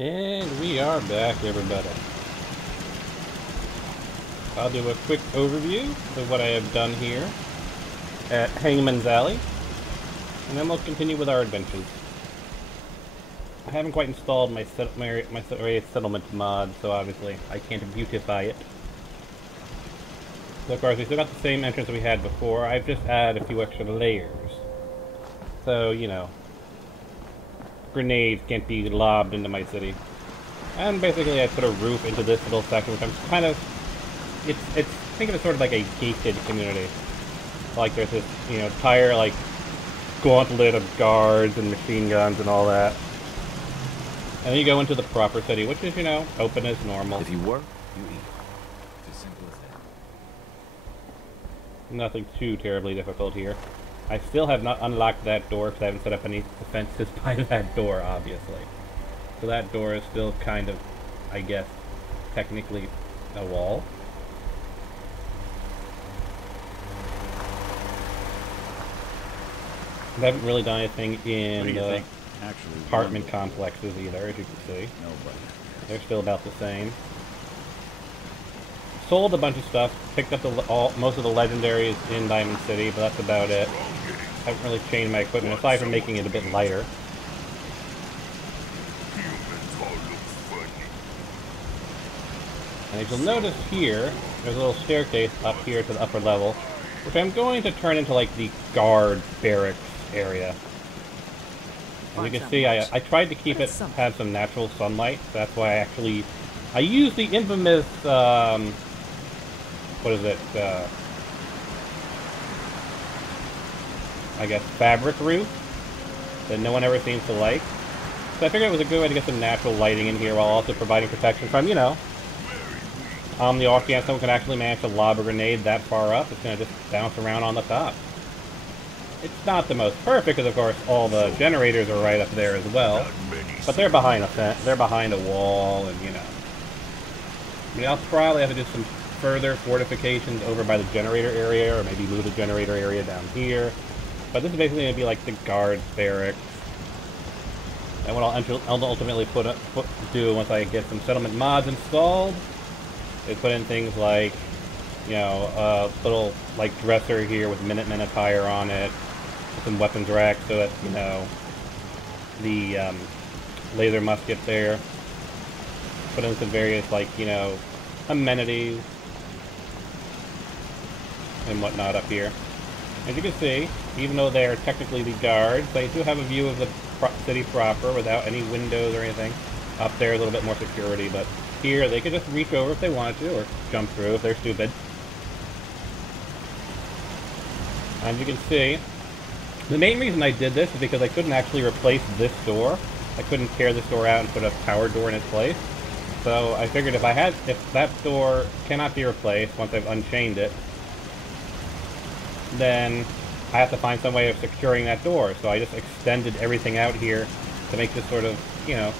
And we are back, everybody. I'll do a quick overview of what I have done here at Hangman's Alley, and then we'll continue with our adventures. I haven't quite installed my settlement mod, so obviously I can't beautify it. So of course we still got the same entrance that we had before. I've just added a few extra layers. So, you know, grenades can't be lobbed into my city. And basically I put a roof into this little section, which I'm kind of... think of it sort of like a gated community. Like there's this, you know, entire, like, gauntlet of guards and machine guns and all that. And then you go into the proper city, which is, you know, open as normal. If you work, you eat. It's as simple as that. Nothing too terribly difficult here. I still have not unlocked that door because I haven't set up any defenses by that door, obviously. So that door is still kind of, I guess, technically a wall. I haven't really done anything in the apartment complexes either, as you can see. Nobody. They're still about the same. Sold a bunch of stuff, picked up most of the legendaries in Diamond City, but that's about it. I haven't really changed my equipment, aside from making it a bit lighter. And as you'll notice here, there's a little staircase up here to the upper level, which I'm going to turn into like the guard barracks area. As you can see, I tried to keep it have some natural sunlight. That's why I used the infamous, what is it, I guess, fabric roof that no one ever seems to like. So I figured it was a good way to get some natural lighting in here while also providing protection from, you know, on the off chance someone can actually manage to lob a grenade that far up. It's going to just bounce around on the top. It's not the most perfect, because of course all the generators are right up there as well. But they're behind a fence, they're behind a wall, and you know. I mean, I'll probably have to do some further fortifications over by the generator area, or maybe move the generator area down here. But this is basically going to be like the guard barracks. And what I'll ultimately do once I get some settlement mods installed is put in things like, you know, a little like dresser here with Minutemen attire on it, with some weapons racks so that, you know, the laser musket there. Put in some various, like, you know, amenities and whatnot up here. As you can see, even though they are technically the guards, they do have a view of the city proper without any windows or anything. Up there, a little bit more security, but here they could just reach over if they wanted to, or jump through if they're stupid. As you can see, the main reason I did this is because I couldn't actually replace this door. I couldn't tear this door out and put a power door in its place. So I figured if that door cannot be replaced once I've unchained it, then I have to find some way of securing that door. So I just extended everything out here to make this sort of, you know,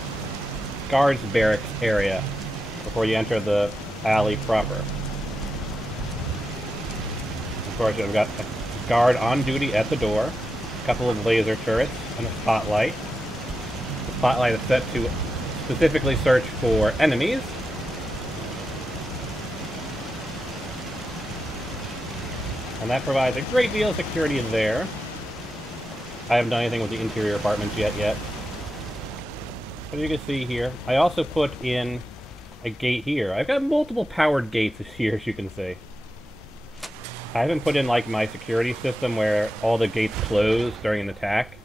guards barracks area before you enter the alley proper. Of course, I've got a guard on duty at the door, a couple of laser turrets, and a spotlight. The spotlight is set to specifically search for enemies. And that provides a great deal of security there. I haven't done anything with the interior apartments yet. But you can see here, I also put in a gate here. I've got multiple powered gates here, as you can see. I haven't put in, like, my security system where all the gates close during an attack.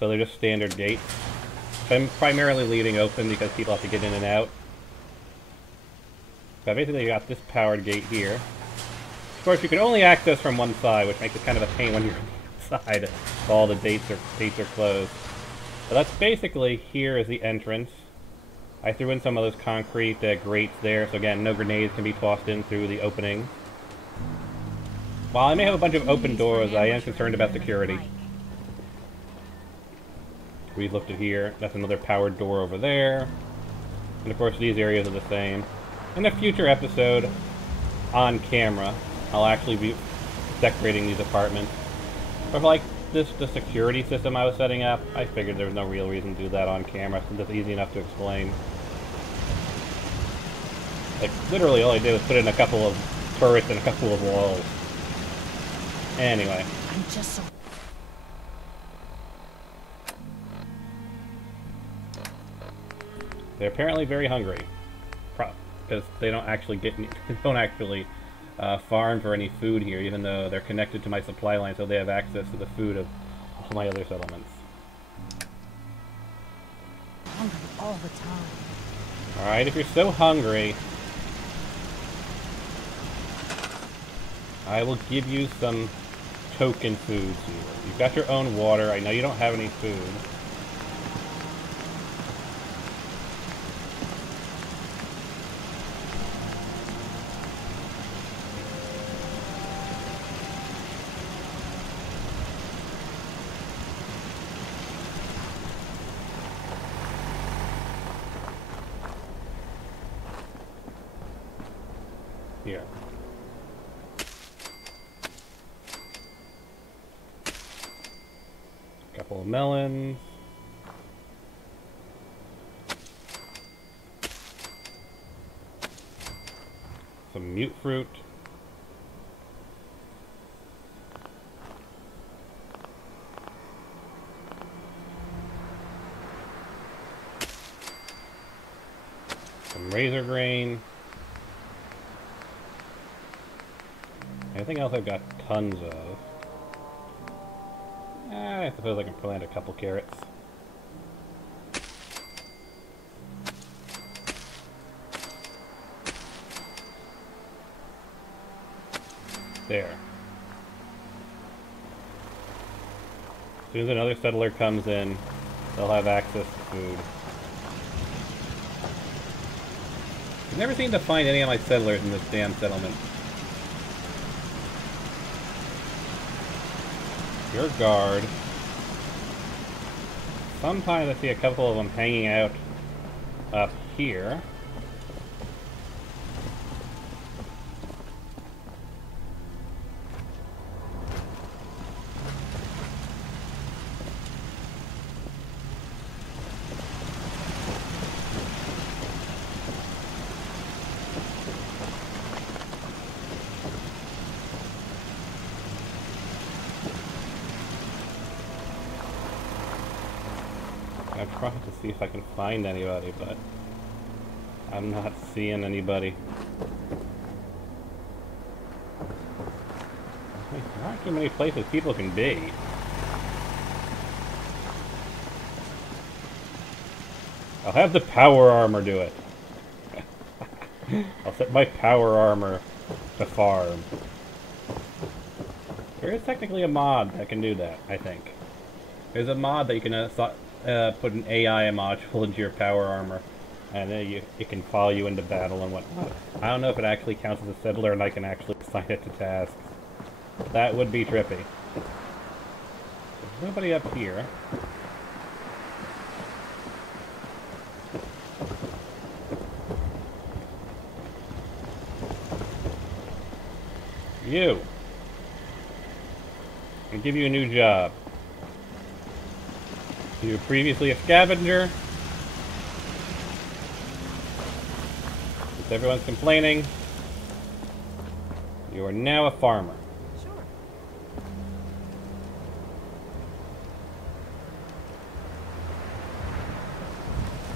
So they're just standard gates. I'm primarily leaving open because people have to get in and out. So I basically got this powered gate here. Of course, you can only access from one side, which makes it kind of a pain when you're on the outside if all the gates are closed. But that's basically, here is the entrance. I threw in some of those concrete grates there, so again, no grenades can be tossed in through the opening. While I may have a bunch of open doors, I am concerned about security. We've looked at here. That's another powered door over there. And of course, these areas are the same. In a future episode, on camera, I'll actually be decorating these apartments. But for like this the security system I was setting up? I figured there was no real reason to do that on camera, since it's easy enough to explain. Like, literally all I did was put in a couple of turrets and a couple of walls. Anyway. I'm just so... They're apparently very hungry. Because they don't actually farm for any food here, even though they're connected to my supply line, so they have access to the food of all my other settlements. hungry all the time. Alright, if you're so hungry, I will give you some token foods here. You've got your own water. I know you don't have any food. Here. Couple of melons. Some mute fruit. Some razor grain. Anything else I've got tons of. I suppose I can plant a couple carrots. There. As soon as another settler comes in, they'll have access to food. I've never seemed to find any of my settlers in this damn settlement. Your guard. Sometimes I see a couple of them hanging out up here. I'm trying to see if I can find anybody, but I'm not seeing anybody. There aren't too many places people can be. I'll have the power armor do it. I'll set my power armor to farm. There is technically a mod that can do that, I think. There's a mod that you can put an AI module into your power armor, and then it can follow you into battle and whatnot. I don't know if it actually counts as a settler and I can actually assign it to tasks. That would be trippy. There's nobody up here. You! I'll give you a new job. You were previously a scavenger. Since everyone's complaining, you are now a farmer. Sure.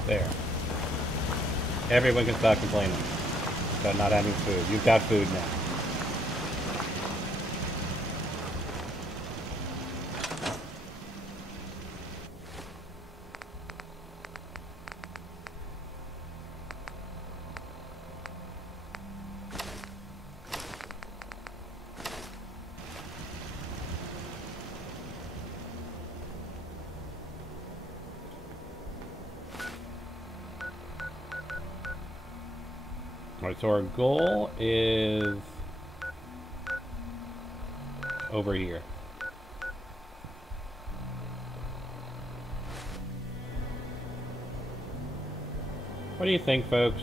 There. Everyone can stop complaining about not having food. You've got food now. Alright, so our goal is over here. What do you think, folks?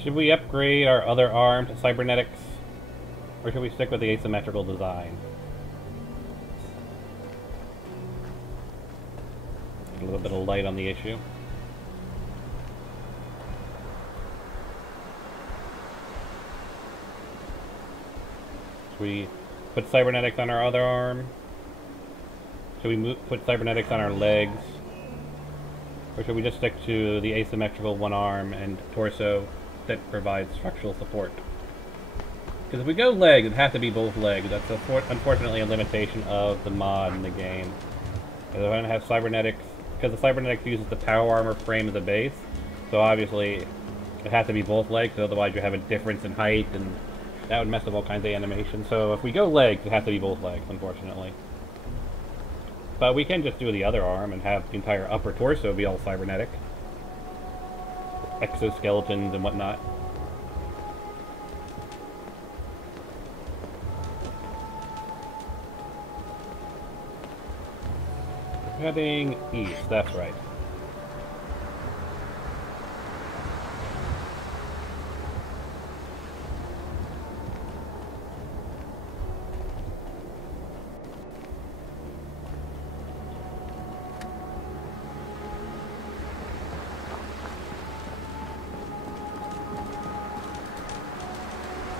Should we upgrade our other arm to cybernetics? Or should we stick with the asymmetrical design? Get a little bit of light on the issue. Should we put cybernetics on our other arm? Should we put cybernetics on our legs? Or should we just stick to the asymmetrical one arm and torso that provides structural support? Because if we go legs, it has to be both legs. That's unfortunately a limitation of the mod in the game. Because if I don't have cybernetics, because the cybernetics uses the power armor frame as a base, so obviously it has to be both legs, because otherwise you have a difference in height, and that would mess up all kinds of animation. So if we go legs, it has to be both legs, unfortunately. But we can just do the other arm and have the entire upper torso be all cybernetic. Exoskeletons and whatnot. Heading east, that's right.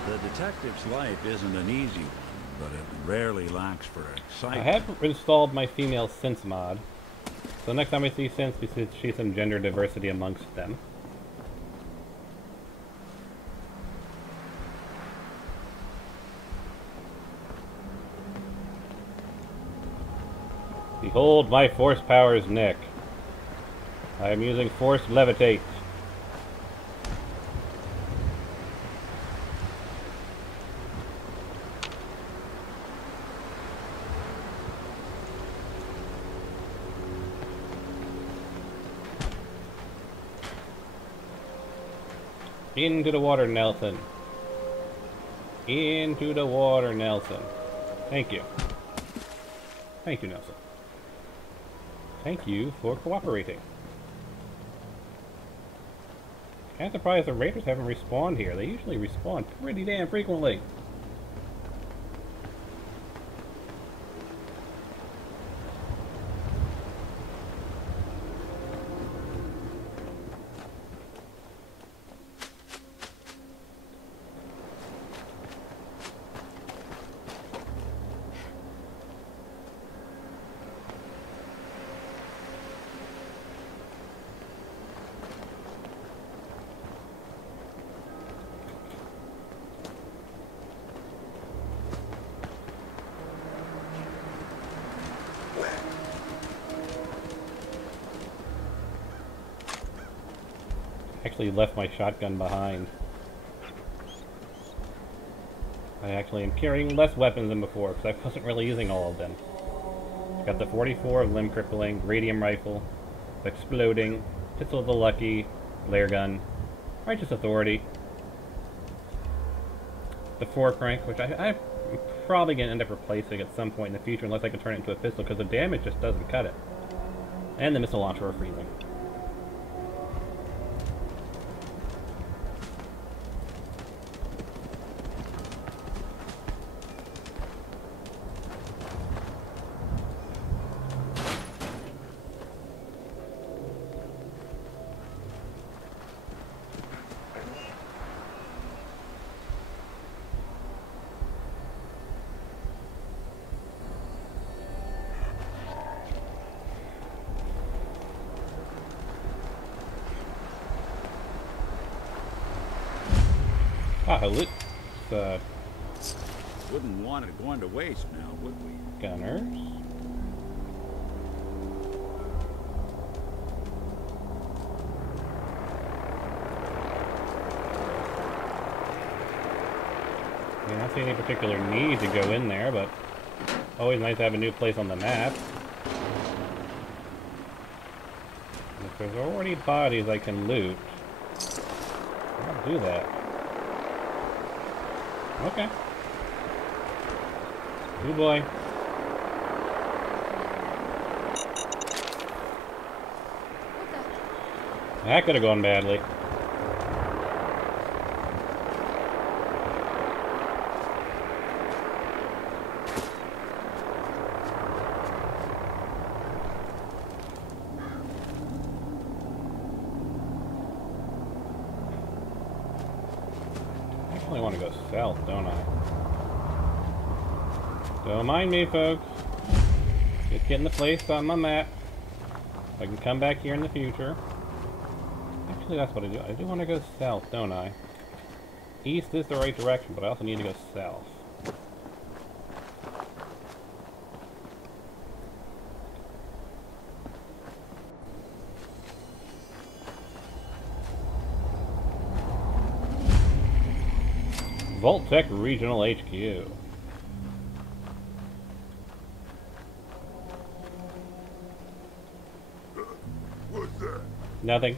The detective's life isn't an easy one, but it rarely lacks for I excitement. have installed my female synths mod, so next time we see synths, we should see some gender diversity amongst them. Behold my force powers, Nick. I am using force levitate. Into the water, Nelson. Into the water, Nelson. Thank you. Thank you, Nelson. Thank you for cooperating. I'm surprised the raiders haven't respawned here. They usually respawn pretty damn frequently. Actually left my shotgun behind. I actually am carrying less weapons than before because I wasn't really using all of them. Got the 44 limb crippling, radium rifle, exploding, pistol of the lucky, flare gun, righteous authority, the 4 crank, which I'm probably gonna end up replacing at some point in the future unless I can turn it into a pistol because the damage just doesn't cut it, and the missile launcher for freezing. Ah, loot. Wouldn't want it going to waste now, would we? Gunners. I don't see any particular need to go in there, but always nice to have a new place on the map. And if there's already bodies I can loot, I'll do that. Okay. Good boy. That could have gone badly. I want to go south, don't I? Don't mind me, folks. Just getting the place on my map. I can come back here in the future. Actually, that's what I do. I do want to go south, don't I? East is the right direction, but I also need to go south. Vault-Tec Regional HQ. What's that? Nothing.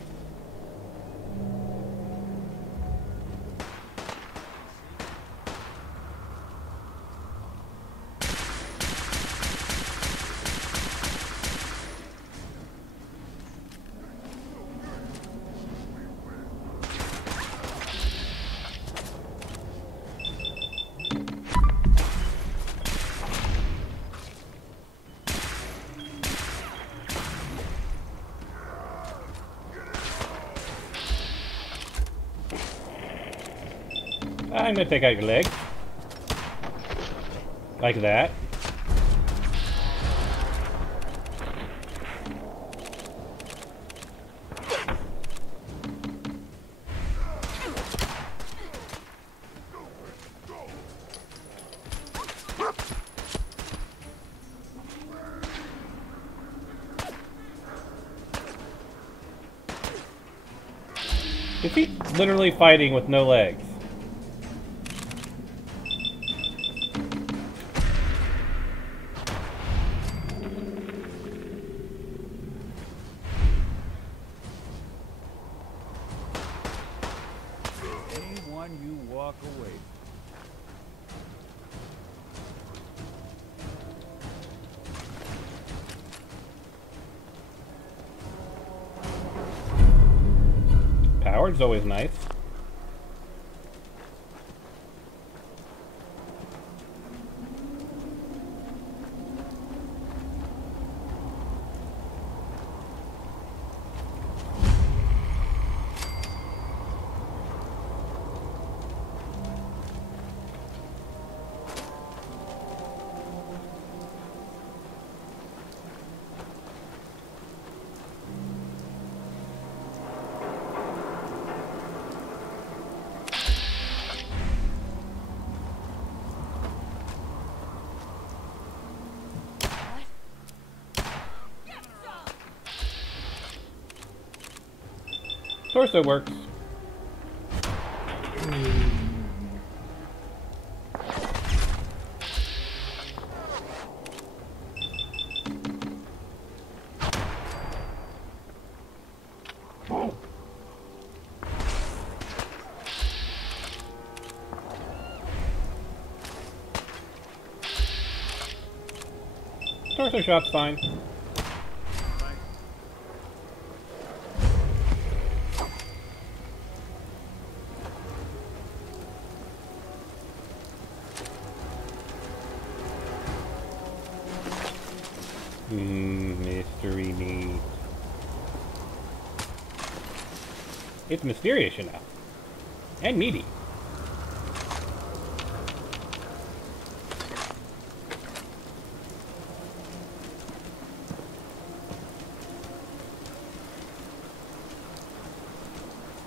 I'm gonna take out your leg. Like that. Is he literally fighting with no legs? Anyone you walk away. Powered's always nice. Torso works. Torso shot's fine. Mystery meat. It's mysterious, you know. And meaty.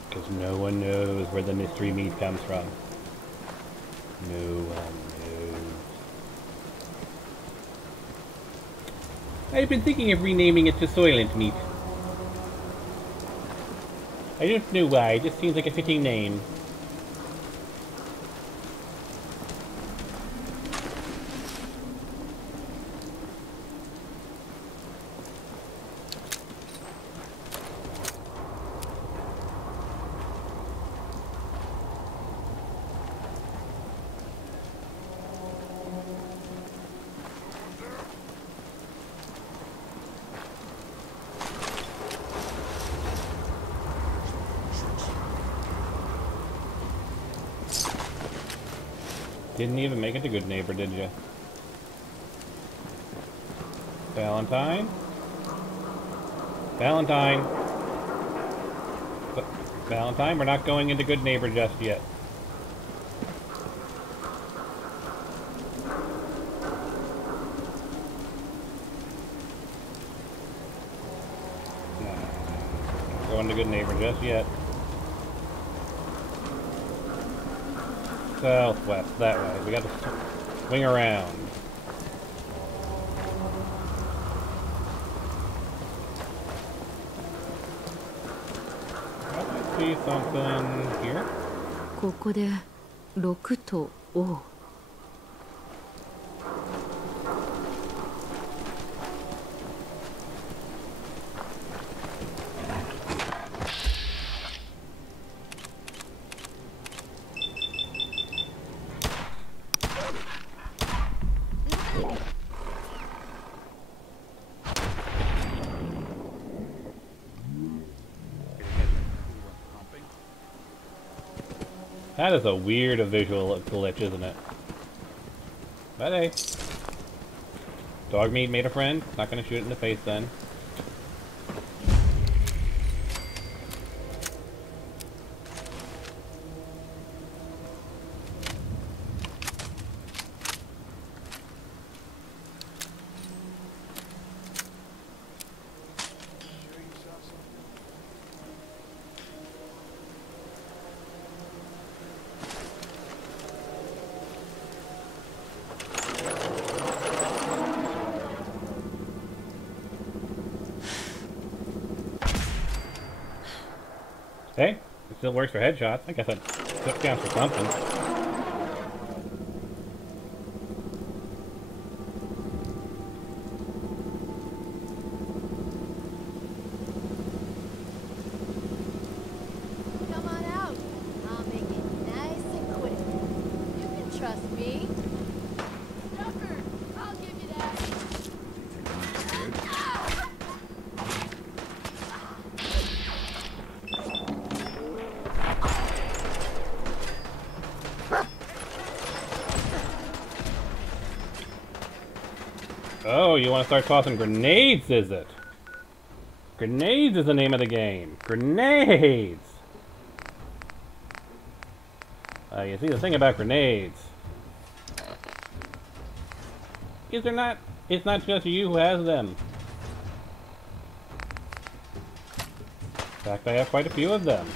Because no one knows where the mystery meat comes from. No one knows. I've been thinking of renaming it to Soylent Meat. I don't know why, it just seems like a fitting name. Didn't even make it to Good Neighbor, did you? Valentine? Valentine! Valentine, we're not going into Good Neighbor just yet. wasn't a good neighbor just yet. Southwest, that way. We got to swing around. I see something here. ここで6と王。That is a weird visual glitch, isn't it? But hey. Dog meat made a friend. Not gonna shoot it in the face then. Hey, it still works for headshots. I guess that counts for something. Come on out. I'll make it nice and quick. You can trust me. Tucker, I'll give you that. Oh, you want to start tossing grenades, is it? Grenades is the name of the game. Grenades! You see, the thing about grenades is it's not just you who has them. In fact, I have quite a few of them.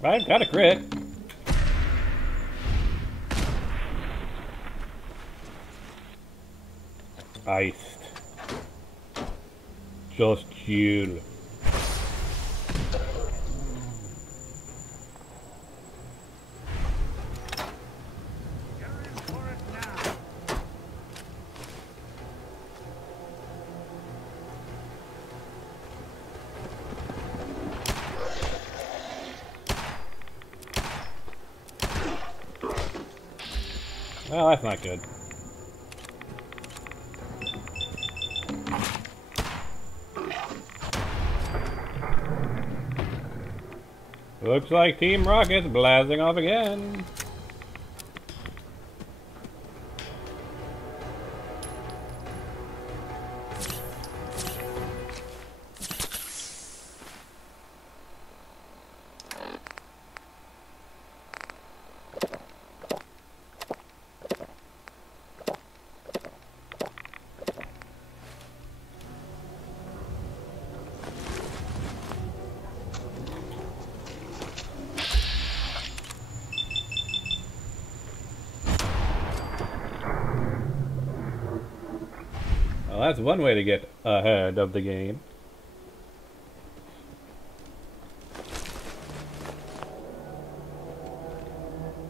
I've got a crit. Iced. Just chill. Well, that's not good. Looks like Team Rocket's blasting off again. Well, that's one way to get ahead of the game.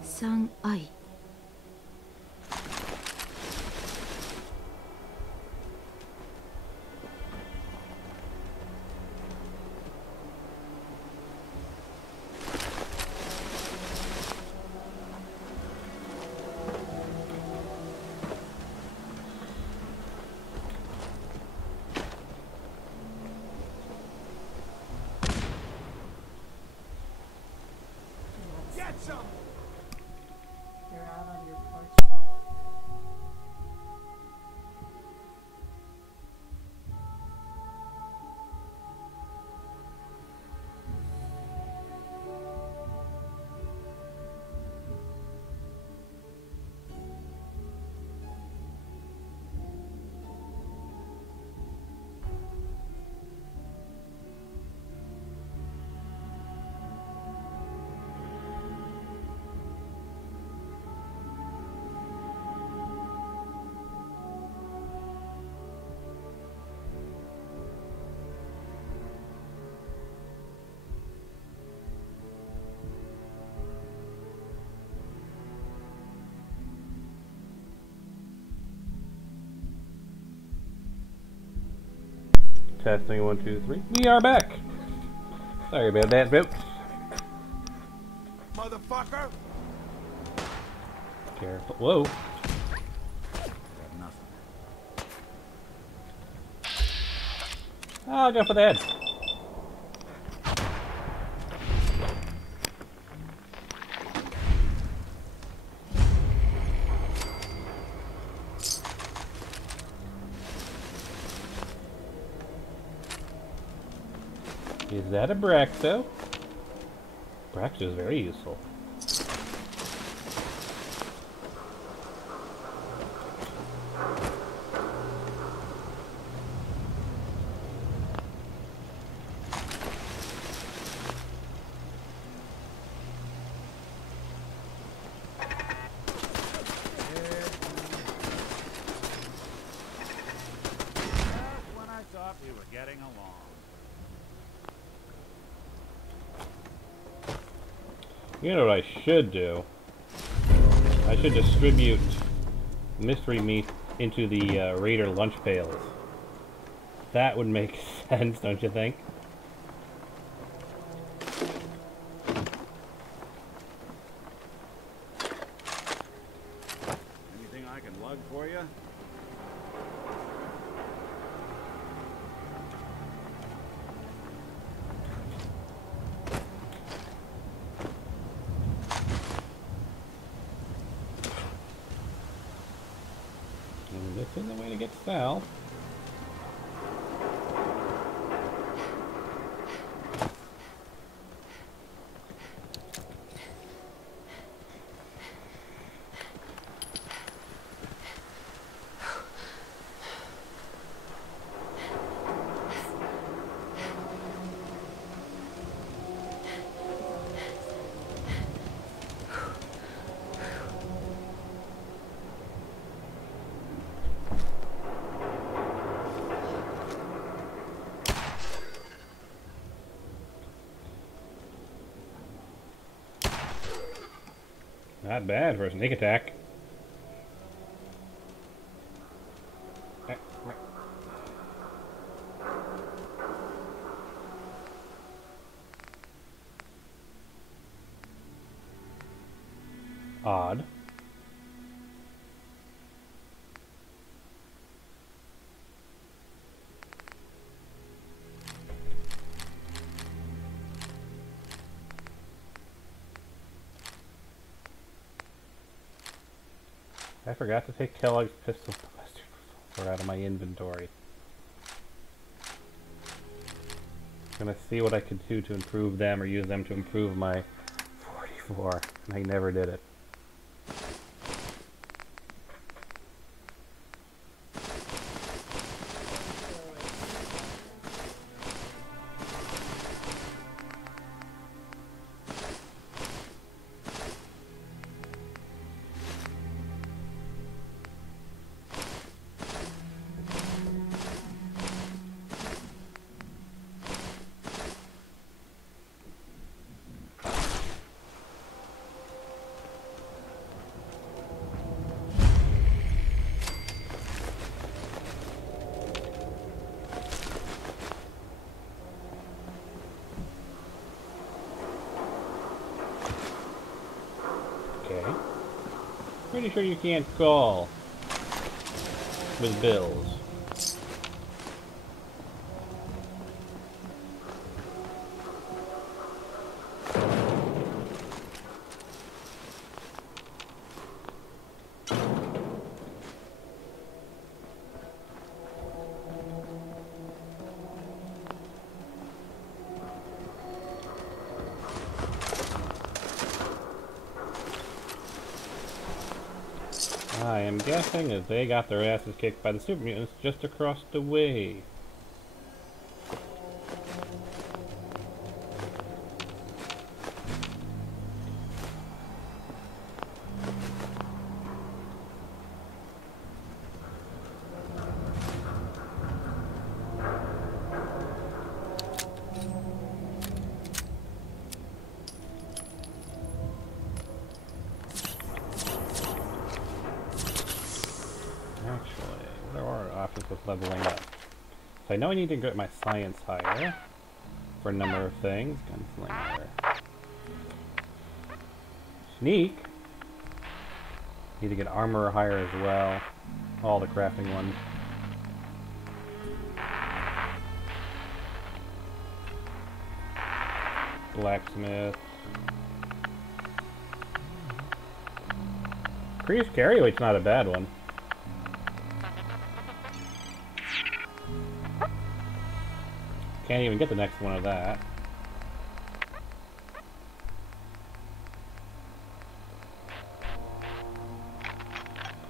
Sang Ai. They're out on your porch. Testing 1, 2, 3. We are back. Sorry about that, folks. Motherfucker! Careful. Whoa. Got nothing. I'll go for the head. Is that a Braxo? Braxo is very useful. Just when I thought we were getting along. You know what I should do? I should distribute mystery meat into the raider lunch pails. That would make sense, don't you think? Anything I can lug for you? And this is the way to get Sal. Not bad for a sneak attack. Odd. I forgot to take Kellogg's pistol blaster out of my inventory. I'm gonna see what I could do to improve them or use them to improve my 44, and I never did it. Okay. Pretty sure you can't call with bills. I am guessing that they got their asses kicked by the super mutants just across the way. Actually, there are options with leveling up. So I know I need to get my science higher for a number of things. Gunslinger. Sneak. Need to get armor higher as well. All the crafting ones. Blacksmith. Increased carry weight's not a bad one. Can't even get the next one of that.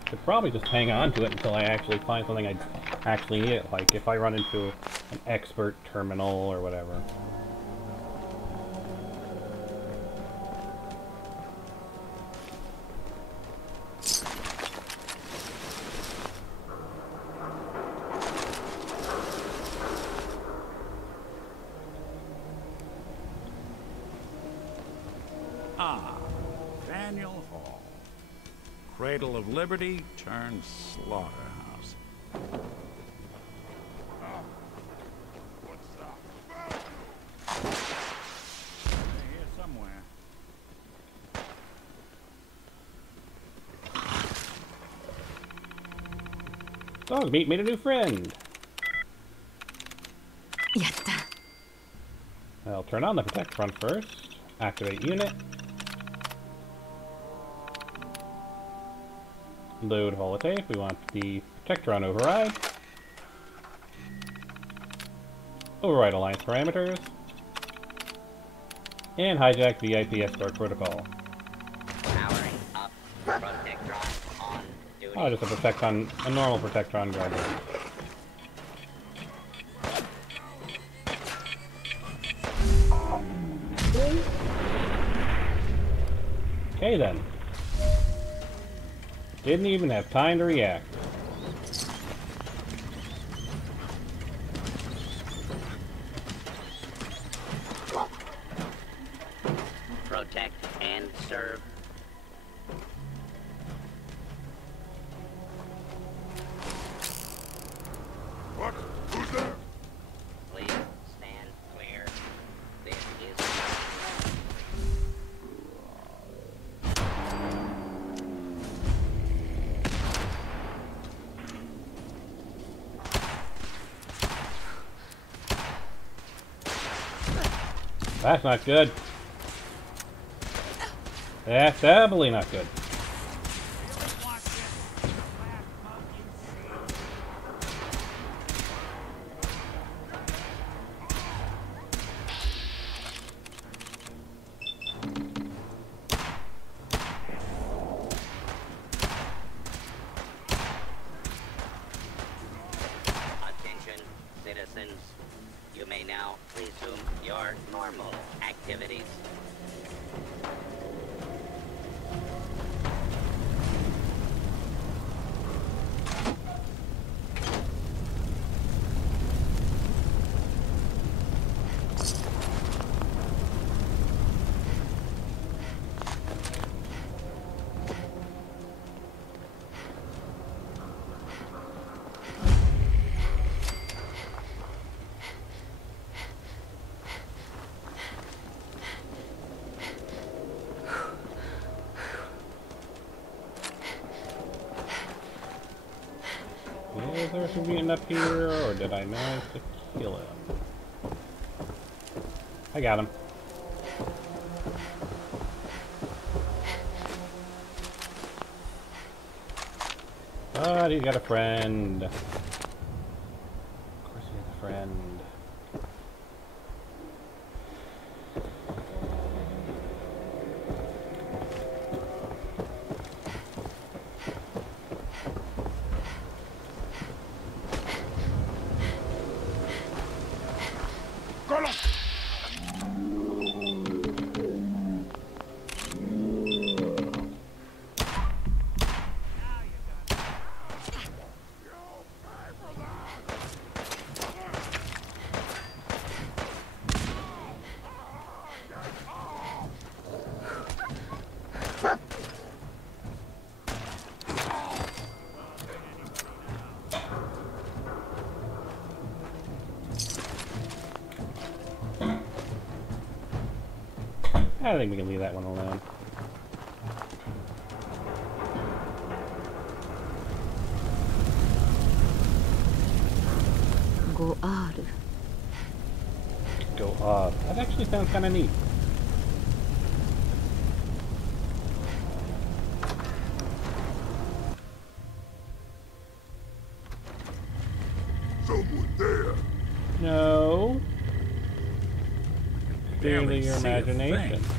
Should probably just hang on to it until I actually find something I actually need it, like if I run into an expert terminal or whatever. Ah, Daniel Hall. Cradle of Liberty turned slaughterhouse. They're here somewhere. Dog meat made a new friend. やった。 I'll turn on the Protectron first. Activate unit. Load holotape. We want the Protectron override. Override alliance parameters. And hijack VIP escort protocol. Powering up. Protectron on duty. Oh, just a Protectron, a normal Protectron driver. Okay then. Didn't even have time to react. Protect and serve. What? Who's there? Please stand clear. This is That's not good. That's doubly not good. attention, citizens. You may now resume your normal activities. Is there some mutant up here, or did I manage to kill him? I got him. But he's got a friend. Of course he has a friend. I think we can leave that one alone. Go R. Go off. That actually sounds kind of neat. Someone there. No. Barely Clearly your see a imagination. thing.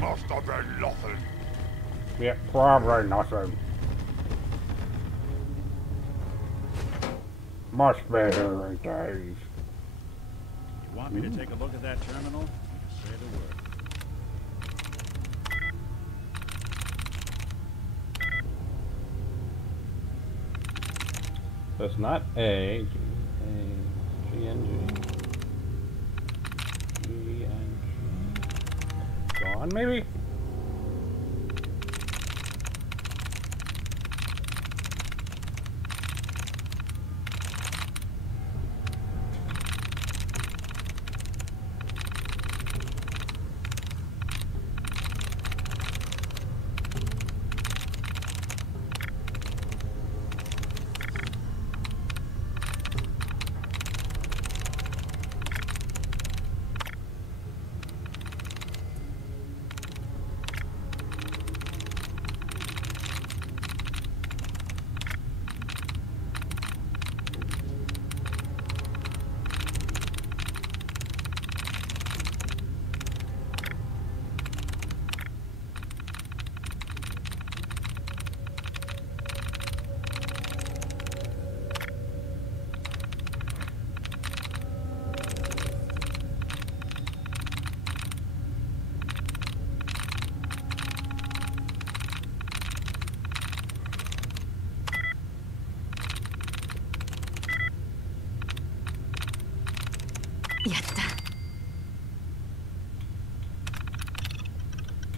Must have been nothing. Yeah, probably nothing. Must be here, Dave. You want me to take a look at that terminal? You just say the word. So it's not A, G, N, G, G, N, G. Gone, maybe?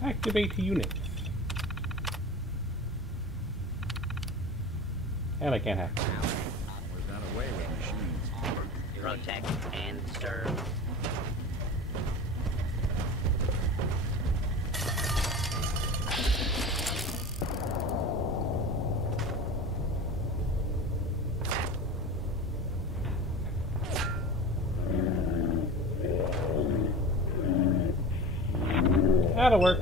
Activate units. And I can't hack. Was that away with machines? Protect and serve. That'll work.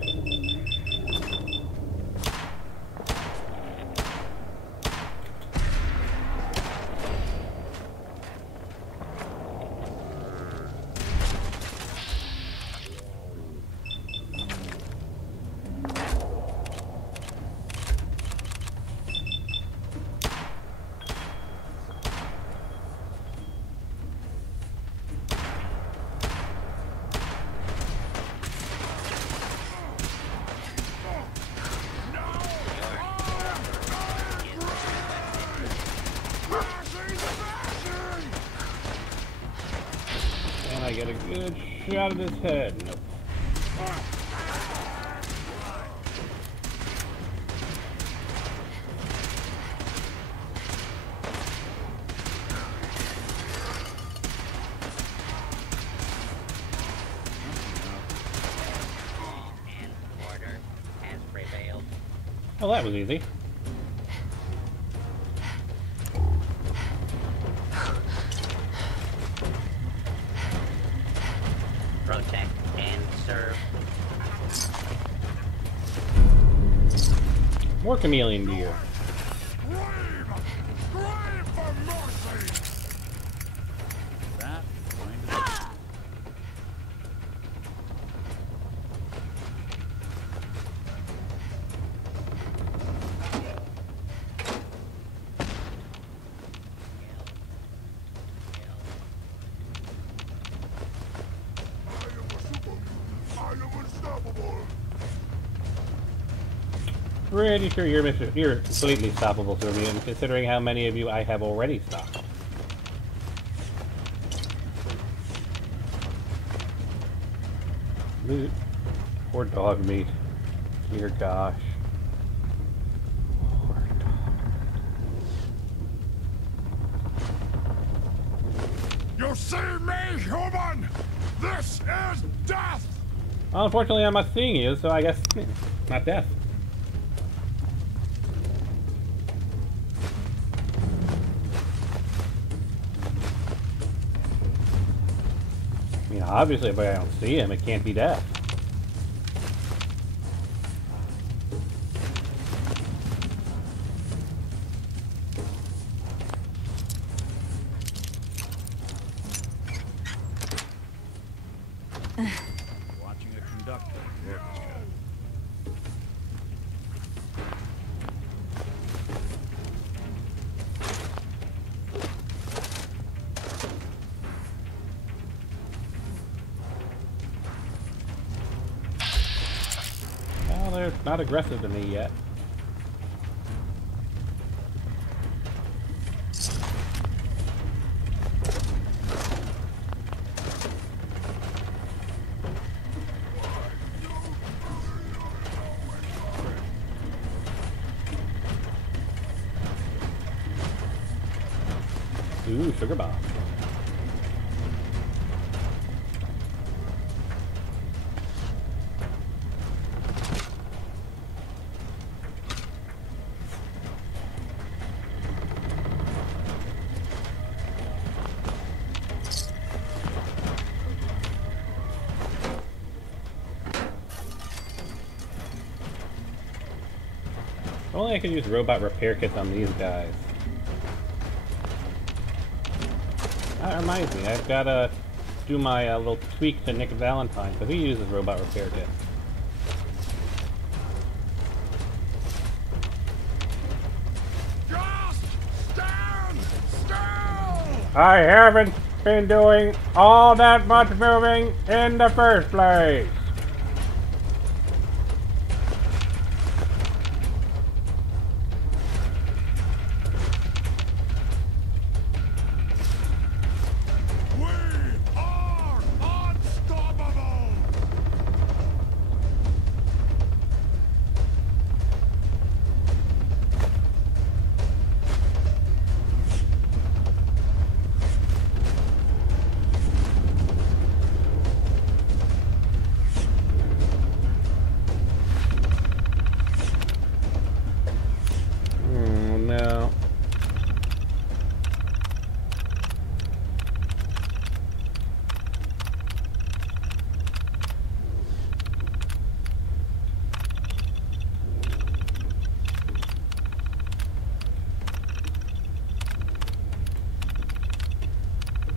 And I get a good shot at his head. Nope. And order has prevailed. Well, that was easy. Protect and serve. More chameleon gear. Scream for mercy! That is going to be... I am unstoppable. Pretty sure you're completely stoppable, Serbian, considering how many of you I have already stopped. Loot. Poor dog meat. Dear gosh. You see me, human? This is death! Well, unfortunately, I'm not seeing you, so I guess not death. I mean, obviously, if I don't see him, it can't be death. Watching a conductor of the orchestra. Well, they're not aggressive to me yet. Ooh, sugar bomb. If only I could use robot repair kits on these guys. That reminds me, I've got to do my little tweak to Nick Valentine, because he uses robot repair kit. Just stand still! I haven't been doing all that much moving in the first place. We are unstoppable! Oh no.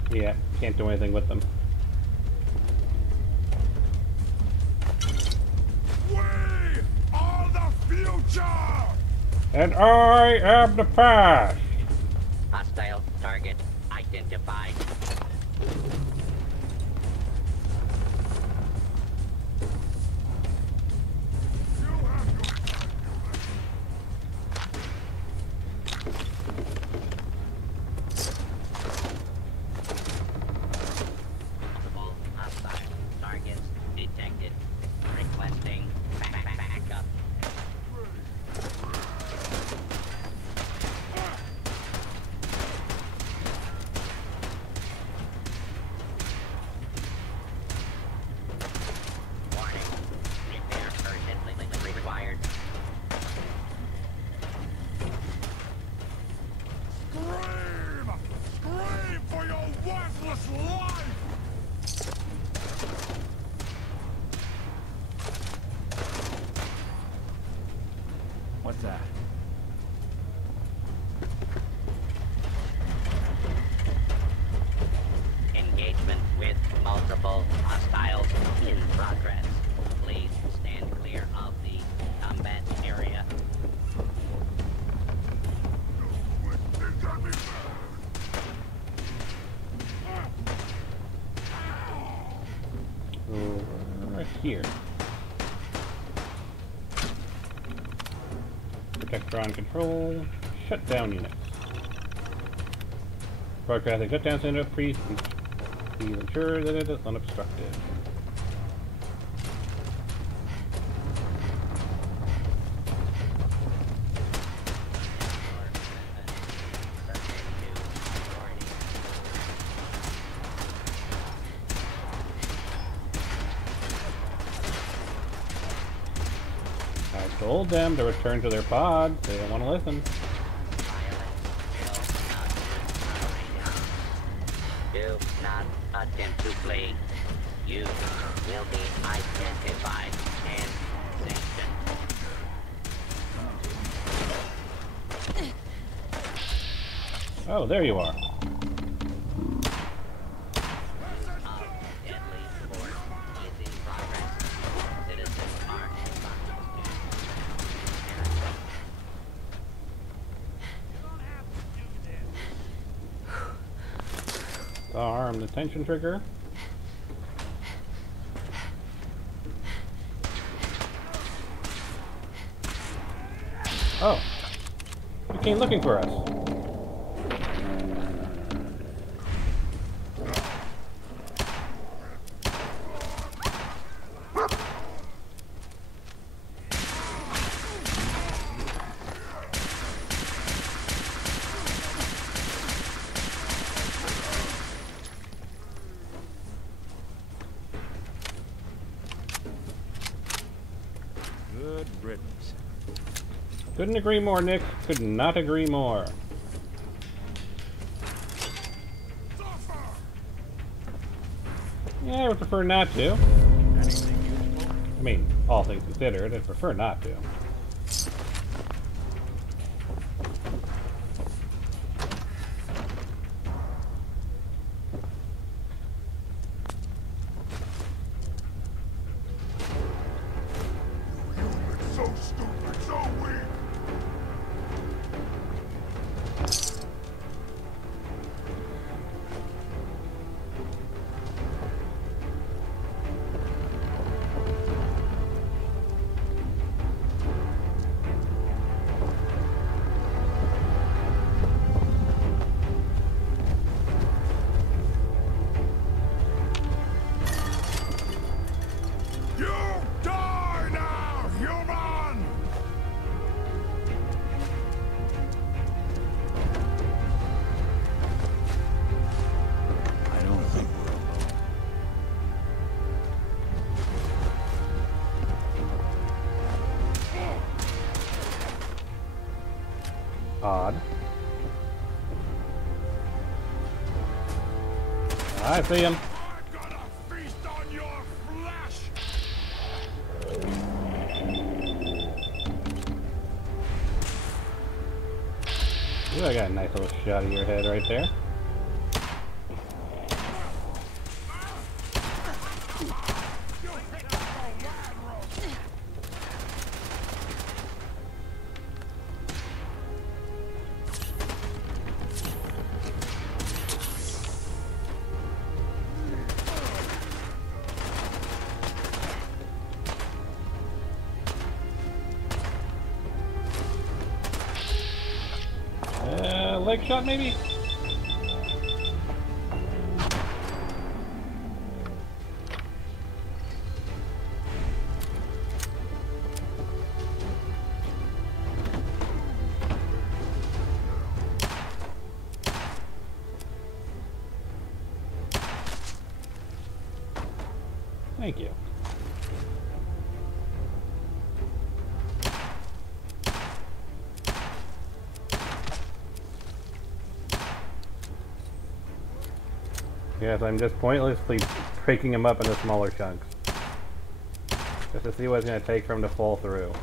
Yeah, can't do anything with them. We are the future! And I am the past! Hostile target identified. You have your time, Multiple hostile targets detected. Requesting backup. Warning. Repair urgently required. Scream! Scream for your worthless life! What's that? Engagement with multiple hostiles in progress. Please stand clear of the combat area. It got me Right here. Protector on control. Shut down units. Broadcasting shutdown center. Please ensure that it is unobstructed. Told them to return to their pods. They don't want to listen. Do not attempt to flee. You will be identified and sanctioned. Oh, there you are. Deadly force is in progress. Citizens are advised to Arm detention trigger. Oh. You came looking for us. Good riddance. Couldn't agree more, Nick. Could not agree more. Yeah, I would prefer not to. Anything useful? I mean, all things considered, I'd prefer not to. So stupid, so weak. You die now, human! I don't think we're alone. Odd. I see him. I'm gonna feast on your flesh! Ooh, I got a nice little shot of your head right there. Leg shot, maybe? Thank you. Yes, I'm just pointlessly breaking him up into smaller chunks. Just to see what it's going to take for him to fall through.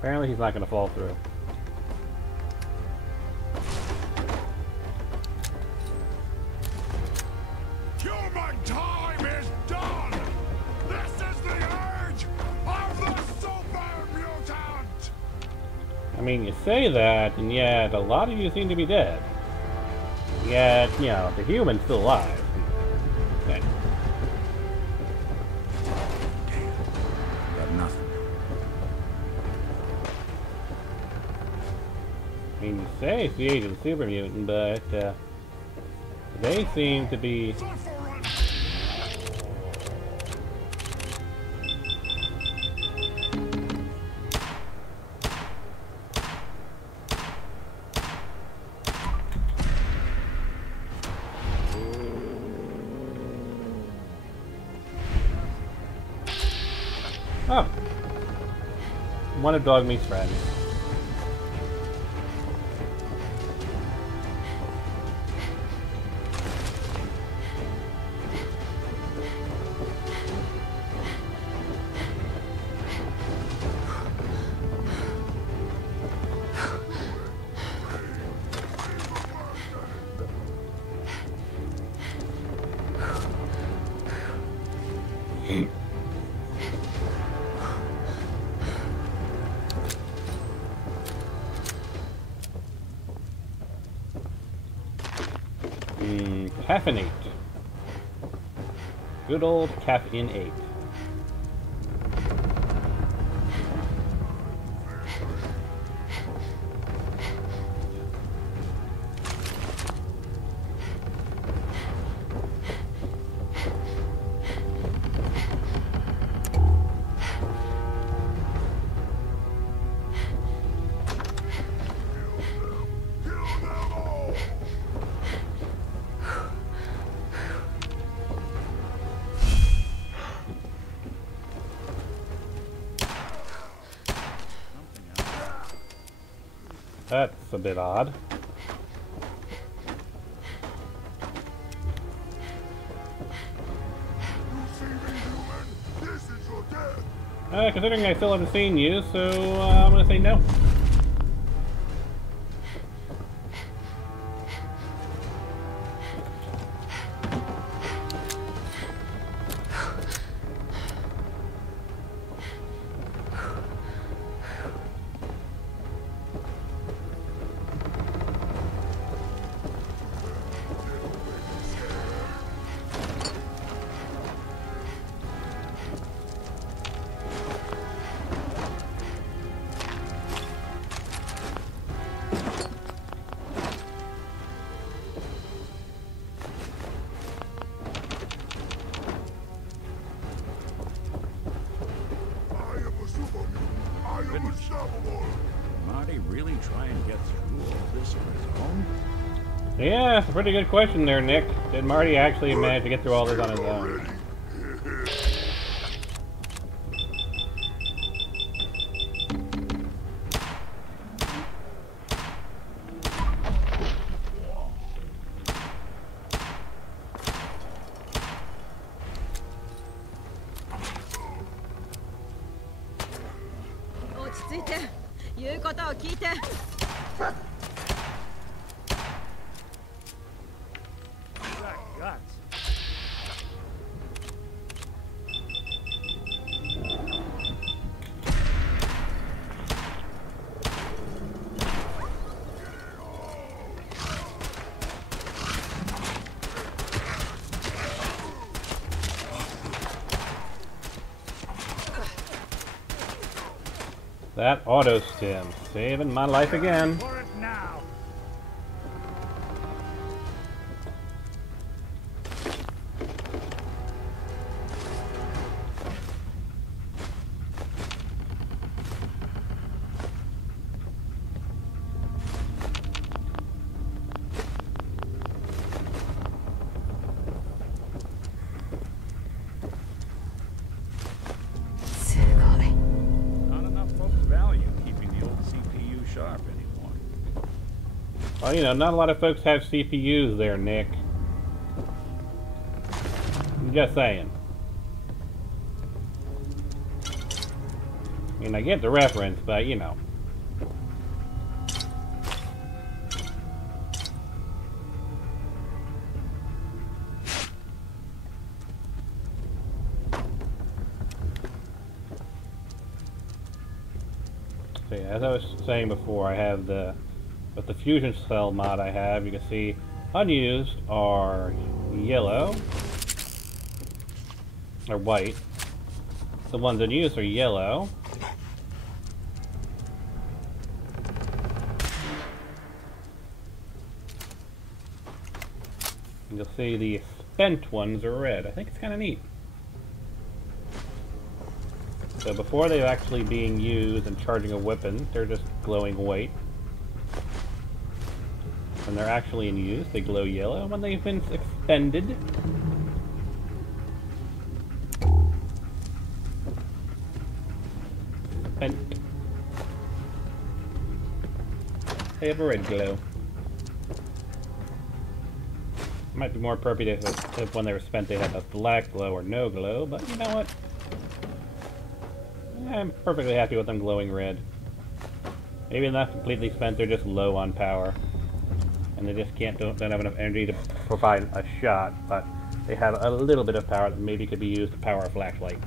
Apparently he's not going to fall through. Human time is done! This is the age of the super mutant! I mean, you say that, and yet a lot of you seem to be dead. Yet, you know, the human's still alive. Okay. Got nothing. I mean, you say it's the age of the super mutant, but they seem to be. Suffering! Oh. One of Dogmeat's friends. Caffeinate. Good old caffeinate. That's a bit odd. Considering I still haven't seen you, so I'm gonna say no. Marty really try and get through all this on his own? Yeah, it's a pretty good question there, Nick. Did Marty actually manage to get through all this on his own? That auto stim, saving my life again. For it now. Well, you know, not a lot of folks have CPUs there, Nick. I'm just saying. I mean, I get the reference, but, you know. So, yeah, as I was saying before, I have the... With the Fusion Cell mod I have, you can see unused are yellow, or white. The ones unused are yellow. And you'll see the spent ones are red. I think it's kind of neat. So before they're actually being used and charging a weapon, they're just glowing white. When they're actually in use, they glow yellow. When they've been expended, . spent. They have a red glow. Might be more appropriate if when they were spent they had a black glow or no glow, but you know what? I'm perfectly happy with them glowing red. Maybe they're not completely spent, they're just low on power. And they just don't have enough energy to provide a shot, but they have a little bit of power that maybe could be used to power a flashlight.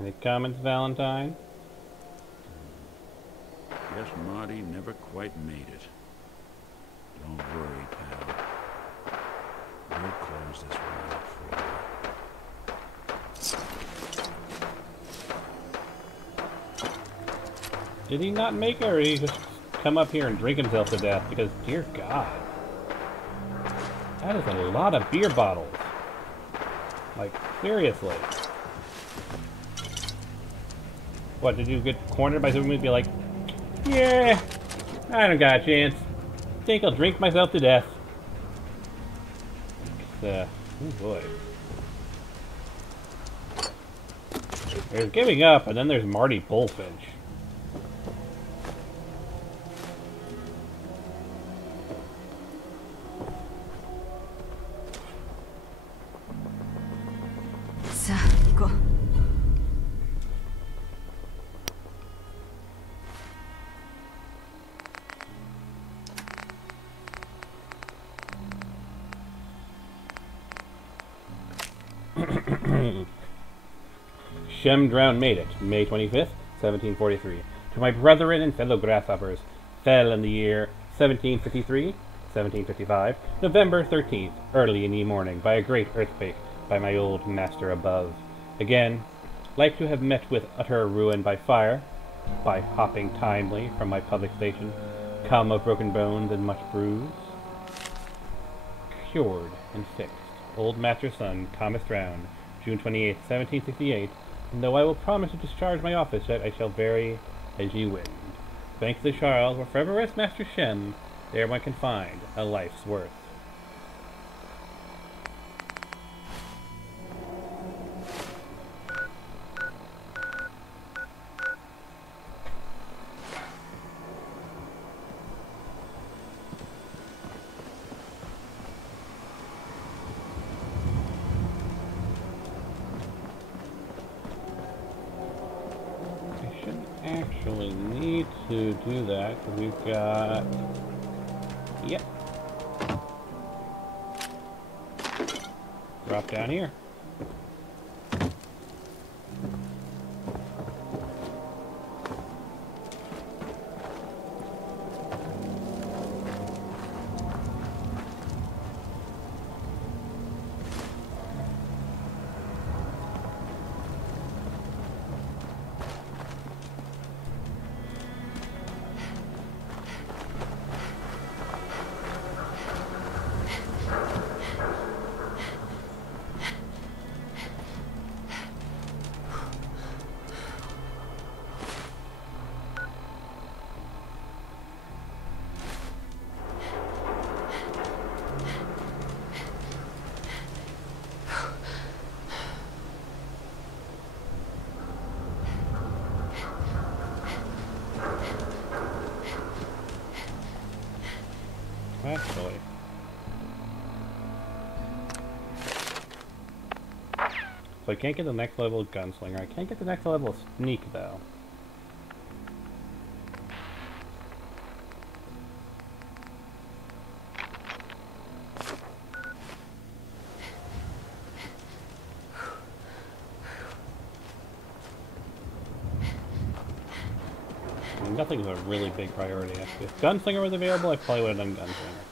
Any comments, Valentine? Guess Marty never quite made it. Don't worry, pal. We'll close this one out for you. Did he not make it, or did he just come up here and drink himself to death? Because, dear God, that is a lot of beer bottles. Like, seriously. What, did you get cornered by someone who'd be like, yeah, I don't got a chance. Think I'll drink myself to death. Oh boy. There's giving up, and then there's Marty Bullfinch. Saあ、行こう。Shem Drown made it, May 25th, 1743. To my brethren and fellow grasshoppers, fell in the year 1753, 1755, November 13th, early in the morning, by a great earthquake, by my old master above. Again, like to have met with utter ruin by fire, by hopping timely from my public station, come of broken bones and much bruise, cured and fixed. Old master's son, Thomas Drown, June 28th, 1768, and though I will promise to discharge my office, yet I shall vary as ye wind. Thanks to Charles, where forever rests Master Shem, there one can find a life's worth. Actually need to do that because we've got, yep, drop down here. Actually. So I can't get the next level of Gunslinger. I can't get the next level of Sneak, though. Nothing's a really big priority, actually. If Gunslinger was available, I probably would have done Gunslinger.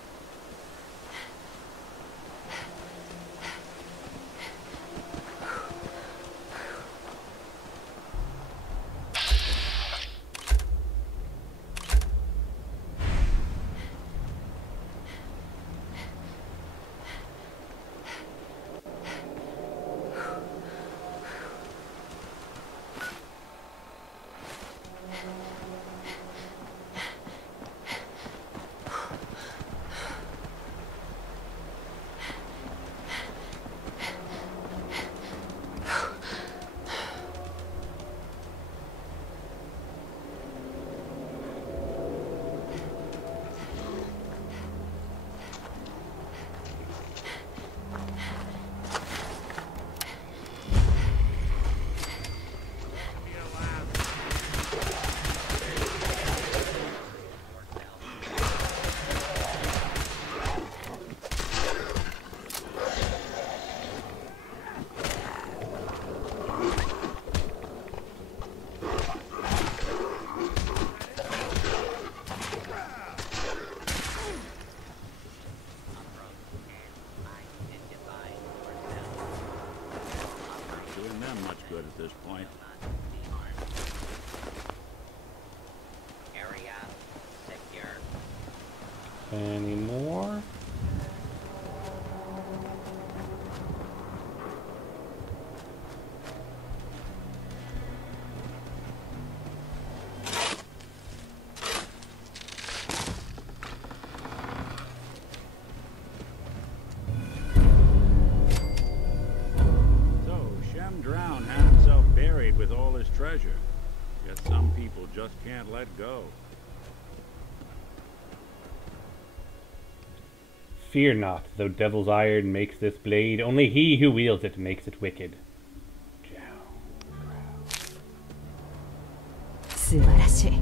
good at this point. Area secure. Any more? So, Shem Drown had himself buried with all his treasure. Guess some people just can't let go. Fear not, though devil's iron makes this blade, only he who wields it makes it wicked. 素晴らしい。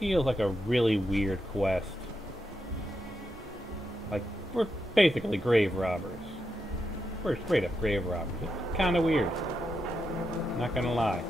Feels like a really weird quest. Like, we're basically grave robbers. We're straight up grave robbers. It's kinda weird. Not gonna lie.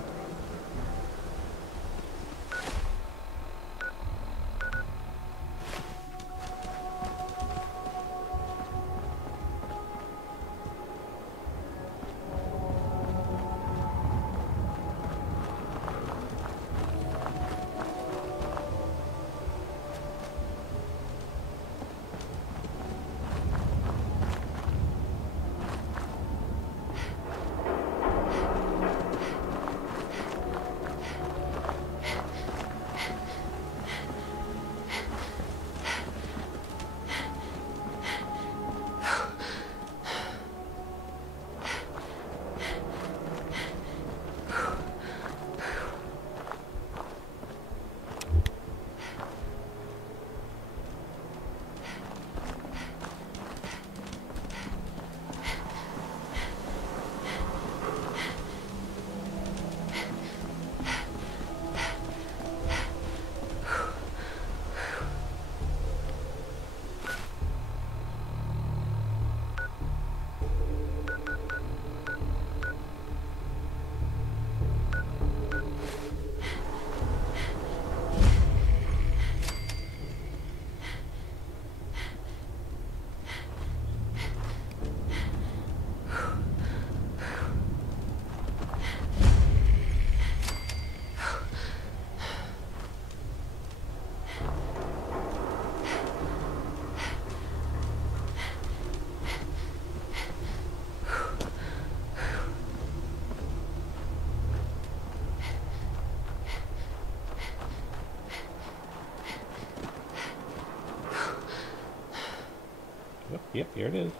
Yep, here it is.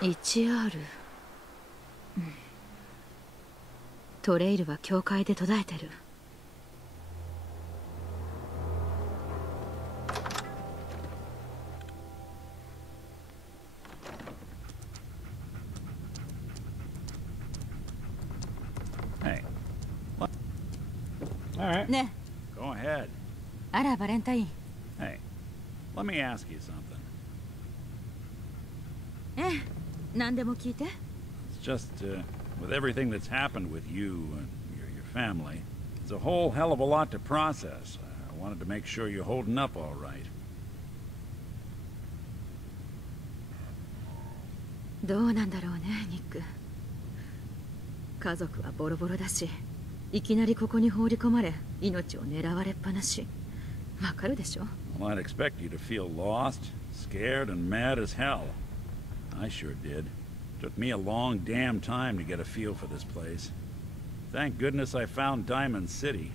1R、うん、トレイルは教会で途絶えてる。Hey. Alright. ね Go ahead. あらバレンタイン。 Hey, let me ask you something. ええ、何でも聞いて。 It's just, with everything that's happened with you and your family, it's a whole hell of a lot to process. I wanted to make sure you're holding up all right. どうなんだろうね、ニック。家族はボロボロだし、いきなりここに放り込まれ、命を狙われっぱなし。わかるでしょ？ Well, I'd expect you to feel lost, scared, and mad as hell. I sure did. Took me a long damn time to get a feel for this place. Thank goodness I found Diamond City.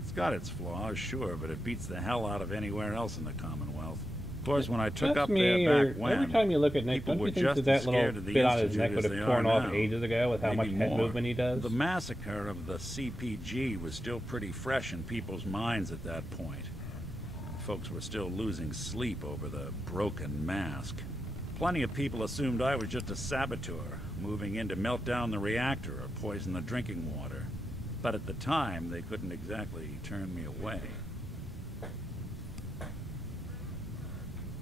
It's got its flaws, sure, but it beats the hell out of anywhere else in the Commonwealth. Of course, when I took That's up me, there or back when, every time you look at Nick, people don't were you think just that as little scared of the bit on his Institute neck as would have they torn are off now. ages ago with how much Maybe head more. movement he does? The massacre of the CPG was still pretty fresh in people's minds at that point. Folks were still losing sleep over the broken mask. Plenty of people assumed I was just a saboteur, moving in to melt down the reactor or poison the drinking water. But at the time, they couldn't exactly turn me away.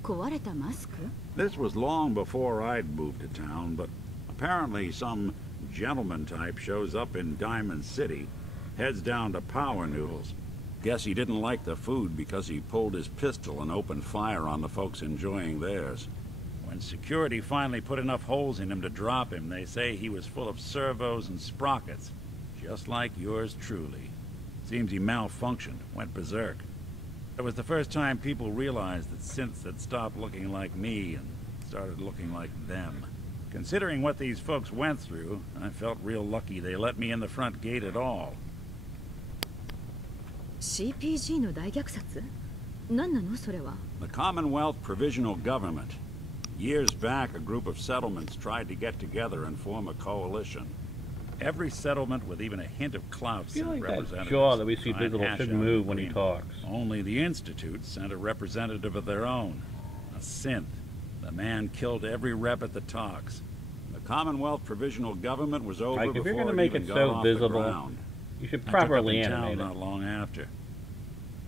壊れたマスク？ This was long before I'd moved to town, but apparently some gentleman type shows up in Diamond City, heads down to Power Noodles. Guess he didn't like the food because he pulled his pistol and opened fire on the folks enjoying theirs. When security finally put enough holes in him to drop him, they say he was full of servos and sprockets, just like yours truly. Seems he malfunctioned, went berserk. It was the first time people realized that synths had stopped looking like me and started looking like them. Considering what these folks went through, I felt real lucky they let me in the front gate at all. CPG の大虐殺？何なのそれは？ The Commonwealth Provisional Government. Years back, a group of settlements tried to get together and form a coalition. Every settlement with even a hint of clout I feel sent like that representatives. jaw that we see to try and visible hash shouldn't out move when he agreement. talks. Only the Institute sent a representative of their own. A synth. The man killed every rep at the talks. The Commonwealth Provisional Government was over Like, if before you're gonna it make even it got so off the visible, ground. you should I took up properly in town animate it. not long after.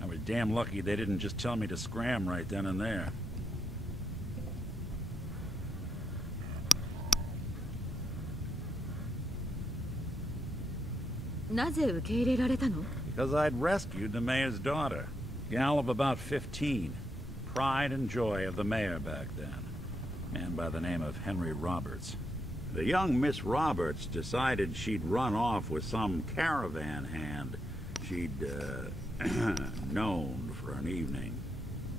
I was damn lucky they didn't just tell me to scram right then and there. Because I'd rescued the mayor's daughter. Gal of about 15. Pride and joy of the mayor back then. Man by the name of Henry Roberts. The young Miss Roberts decided she'd run off with some caravan hand she'd, known for an evening.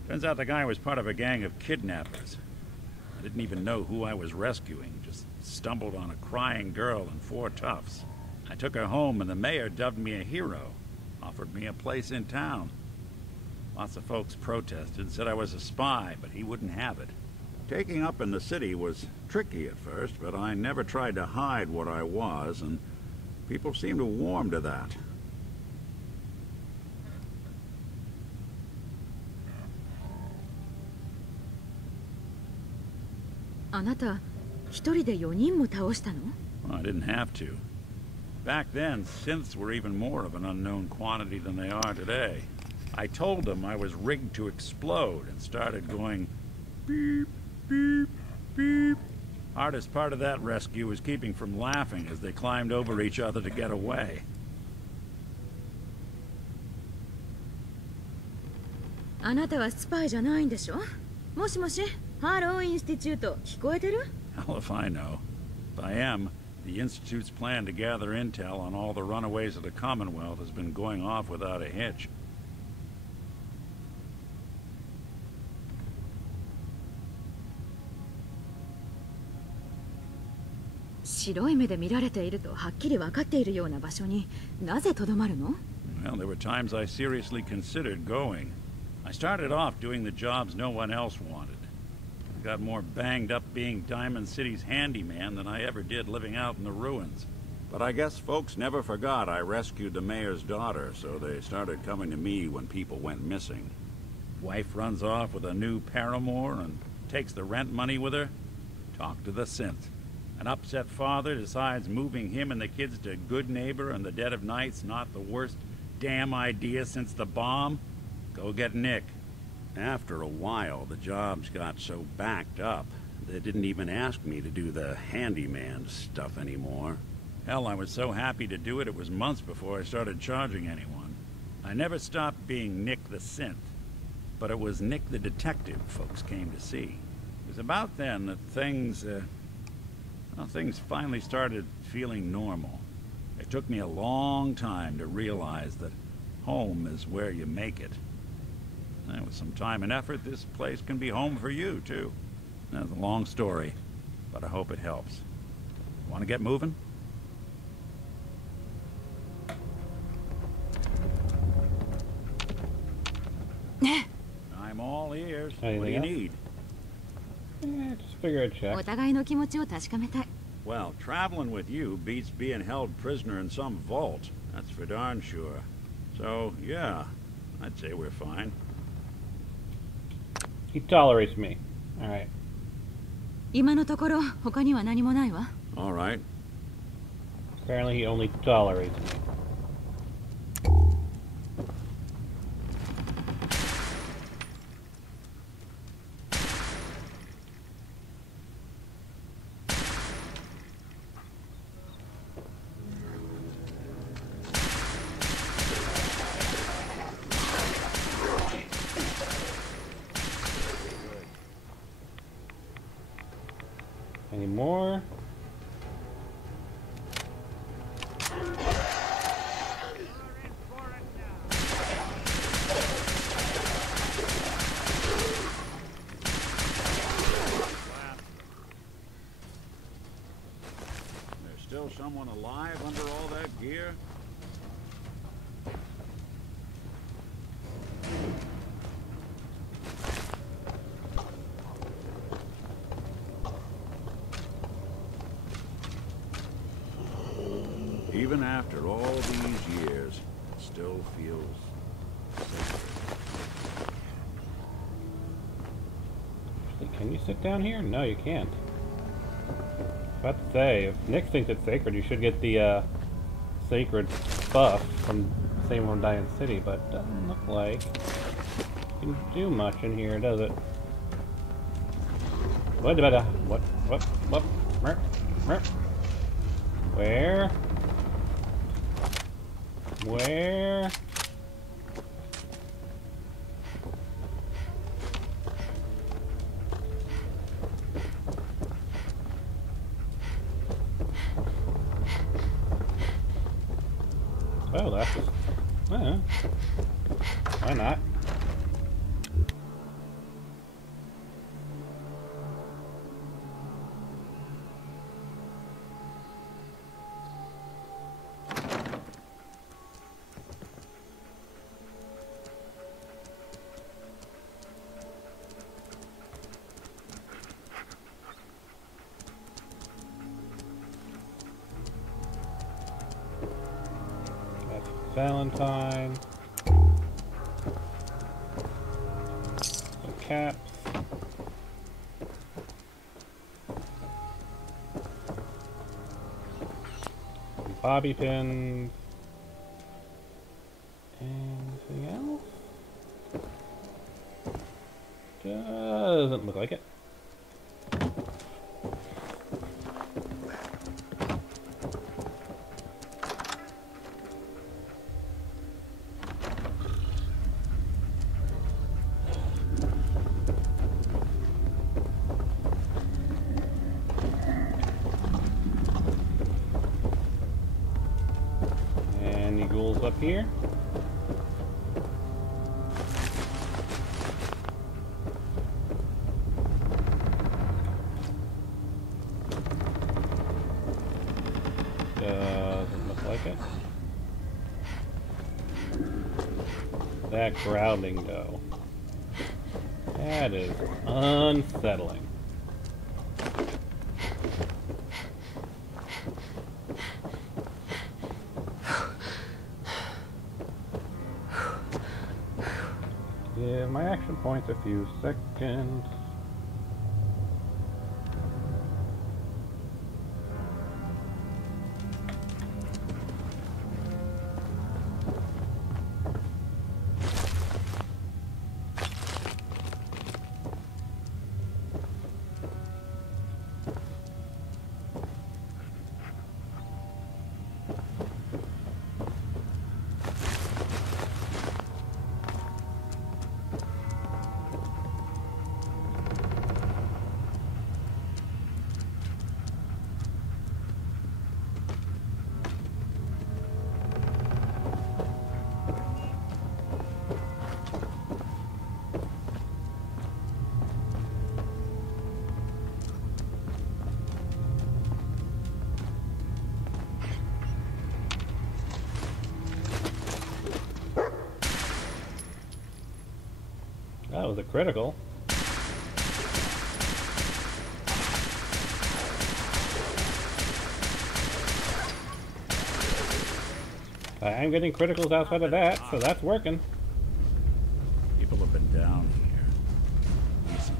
Turns out the guy was part of a gang of kidnappers. I didn't even know who I was rescuing, just stumbled on a crying girl and 4 toughs. I took her home and the mayor dubbed me a hero, offered me a place in town. Lots of folks protested, said I was a spy, but he wouldn't have it. Taking up in the city was tricky at first, but I never tried to hide what I was, and people seemed to warm to that. I didn't have to. Back then, synths were even more of an unknown quantity than they are today. I told them I was rigged to explode and started going beep, beep, beep. Hardest part of that rescue was keeping from laughing as they climbed over each other to get away. あなたはスパイじゃないんでしょ？もしもし、ハローインスティチュート、聞こえてる？ Hell if I know. If I am, the Institute's plan to gather intel on all the runaways of the Commonwealth has been going off without a hitch. 白い目で見られているとはっきり分かっているような場所になぜとどまるの？ Well, there were times I seriously considered going. I started off doing the jobs no one else wanted. I got more banged up being Diamond City's handyman than I ever did living out in the ruins. But I guess folks never forgot I rescued the mayor's daughter, so they started coming to me when people went missing. Wife runs off with a new paramour and takes the rent money with her. Talk to the synth. An upset father decides moving him and the kids to Good Neighbor in the dead of night's not the worst damn idea since the bomb. Go get Nick. After a while, the jobs got so backed up, they didn't even ask me to do the handyman stuff anymore. Hell, I was so happy to do it, it was months before I started charging anyone. I never stopped being Nick the Synth, but it was Nick the Detective folks came to see. It was about then that things finally started feeling normal. It took me a long time to realize that home is where you make it. And with some time and effort, this place can be home for you, too. That's a long story, but I hope it helps. Want to get moving? I'm all ears. What do you need? Just figure a check. お互いの気持ちを確かめたい。 Well, traveling with you beats being held prisoner in some vault. That's for darn sure. So, yeah, I'd say we're fine. He tolerates me. Alright. 今のところ他には何もないわ。 All right. Apparently he only tolerates me. Any more? There's still someone alive under all that gear? Even after all these years, it still feels sacred. Can you sit down here? No, you can't. About to say, if Nick thinks it's sacred, you should get the sacred buff from same from Diane City, but it doesn't look like you can do much in here, does it? What about what? Where? Where? Oh, that's just... why not? Valentine. Some caps. Some bobby pins. Anything else? Doesn't look like it. Up here. Doesn't look like it. That growling though. That is unsettling. Give my action points a few seconds. That was a critical. I'm getting criticals outside of that, so that's working. People have been down here recently.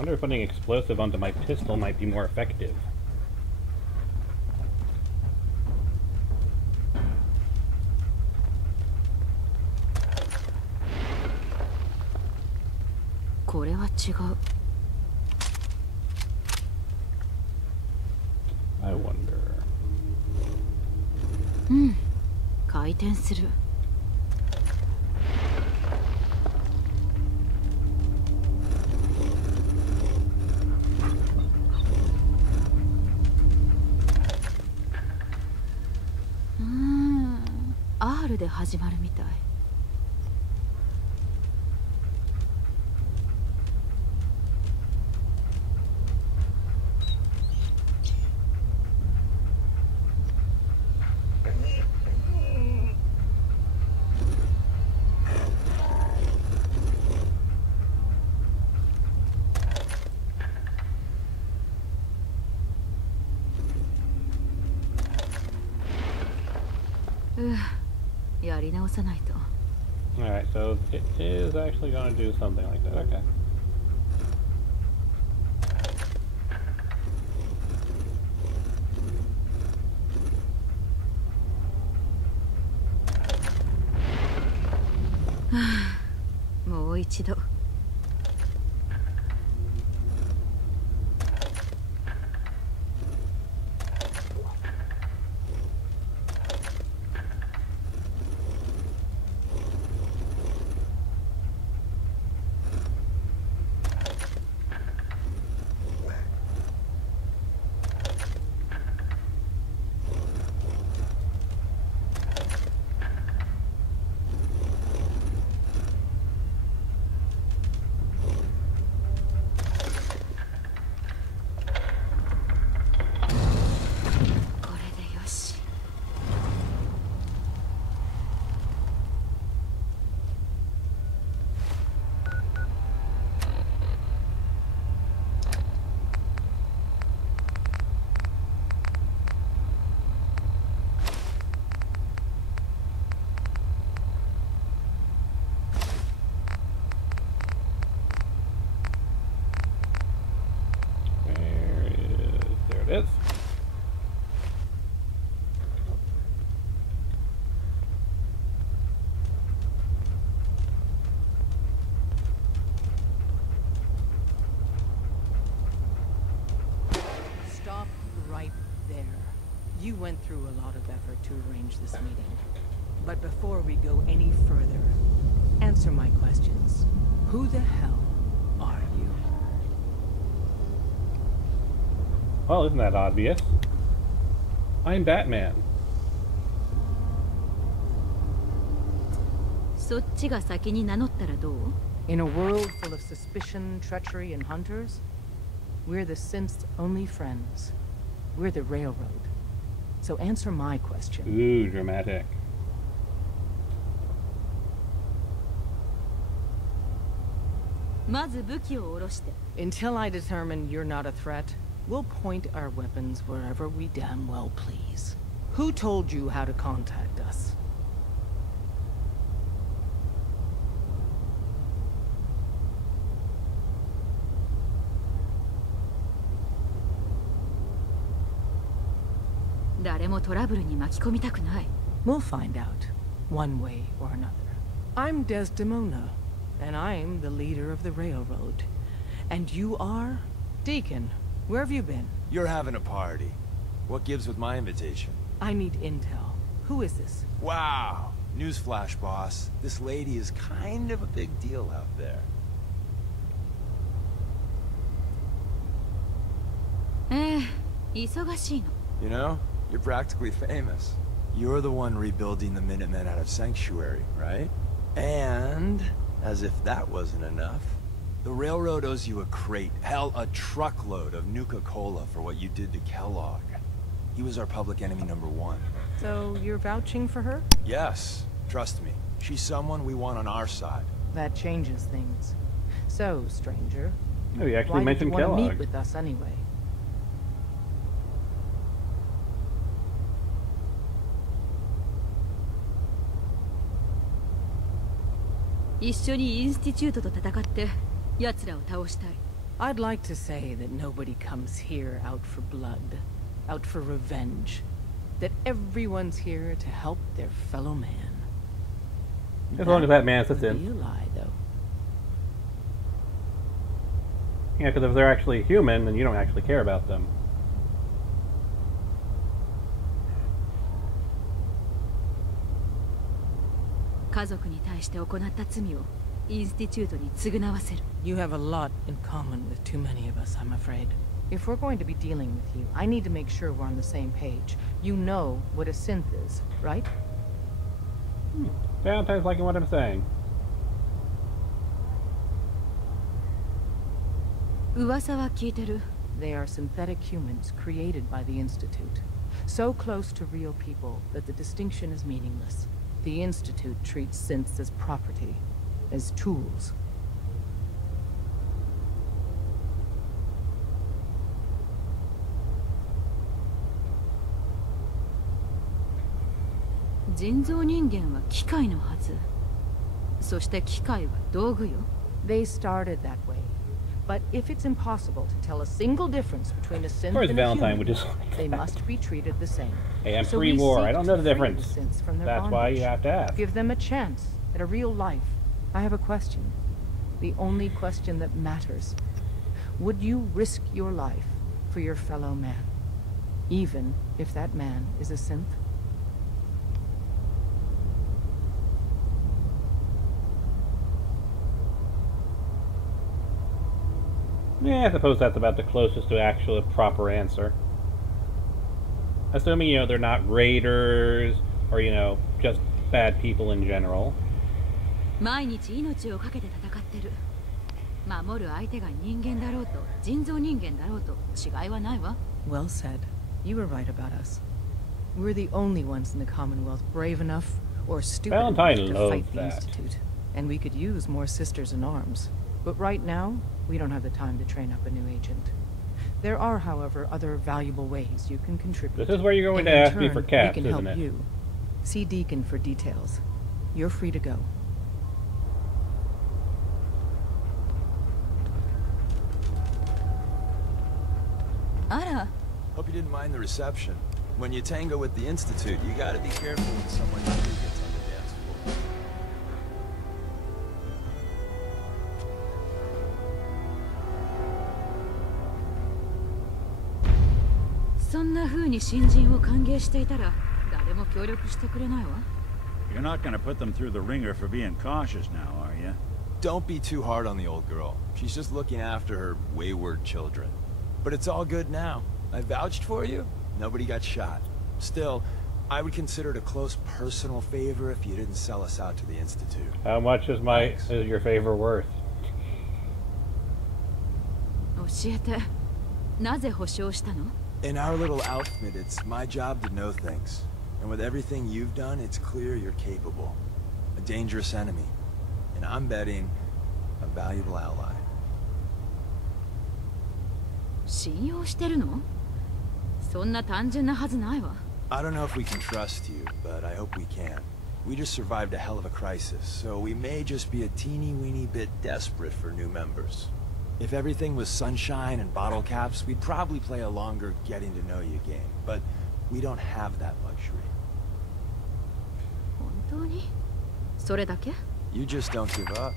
wonder if putting explosive onto my pistol might be more effective. I wonder. 回転する。R で始まるみたい。やり直さないと。Alright, so it is actually going to do something like that. Okay. More 一度。There it is. Stop right there. You went through a lot of effort to arrange this meeting. But before we go any further, answer my questions. Who the hell are you? Well, isn't that obvious? I'm Batman. そっちが先に名乗ったらどう？ In a world full of suspicion, treachery, and hunters, we're the synth's only friends. We're the railroad. So answer my question. Ooh, dramatic. Until I determine you're not a threat, we'll point our weapons wherever we damn well please. Who told you how to contact us? We'll find out, one way or another. I'm Desdemona, and I'm the leader of the railroad. And you are? Deacon, where have you been? You're having a party. What gives with my invitation? I need intel. Who is this? Wow! Newsflash, boss. This lady is kind of a big deal out there. You know, you're practically famous. You're the one rebuilding the Minutemen out of Sanctuary, right? And, as if that wasn't enough, the railroad owes you a crate, hell, a truckload of Nuka-Cola for what you did to Kellogg. He was our public enemy #1. So, you're vouching for her? Yes. Trust me. She's someone we want on our side. That changes things. So, stranger, Oh, you actually why did you mentioned want to Kellogg. meet with us anyway? I'd like to say that nobody comes here out for blood, out for revenge. That everyone's here to help their fellow man. As long as that man sits would be in. a lie, though. Yeah, because if they're actually human, then you don't actually care about them. You have a lot in common with too many of us, I'm afraid. If we're going to be dealing with you, I need to make sure we're on the same page. You know what a synth is, right? Valentine's liking what I'm saying. They are synthetic humans created by the Institute. So close to real people that the distinction is meaningless. The Institute treats synths as property, as tools. They started that way. But if it's impossible to tell a single difference between a synth Of course and a Valentine human, would just they must be treated the same. Hey, I'm So we pre-war. I seek don't know to the free difference. synths from their That's why you bondage. have to ask. Give them a chance at a real life. I have a question. The only question that matters. Would you risk your life for your fellow man? Even if that man is a synth? Yeah, I suppose that's about the closest to actual a proper answer. Assuming, they're not raiders, or, just bad people in general. Well said. You were right about us. We're the only ones in the Commonwealth brave enough or stupid Valentine enough to loves fight the that. Institute. And we could use more sisters in arms. But right now, we don't have the time to train up a new agent. There are, however, other valuable ways you can contribute. This is where you're going to And in ask me turn, for cats, we can isn't help it? you. See Deacon for details. You're free to go. Hope you didn't mind the reception. When you tango with the Institute, you gotta be careful when someone new gets on the dance floor. You're not gonna put them through the ringer for being cautious now, are you? Don't be too hard on the old girl. She's just looking after her wayward children. But it's all good now. I vouched for you. Nobody got shot. Still, I would consider it a close personal favor if you didn't sell us out to the Institute. How much is your favor worth? In our little outfit, it's my job to know things. And with everything you've done, it's clear you're capable. A dangerous enemy. And I'm betting a valuable ally. I don't know if we can trust you, but I hope we can. We just survived a hell of a crisis, so we may just be a teeny-weeny bit desperate for new members. If everything was sunshine and bottle caps, we'd probably play a longer getting-to-know-you game, but we don't have that luxury. You just don't give up.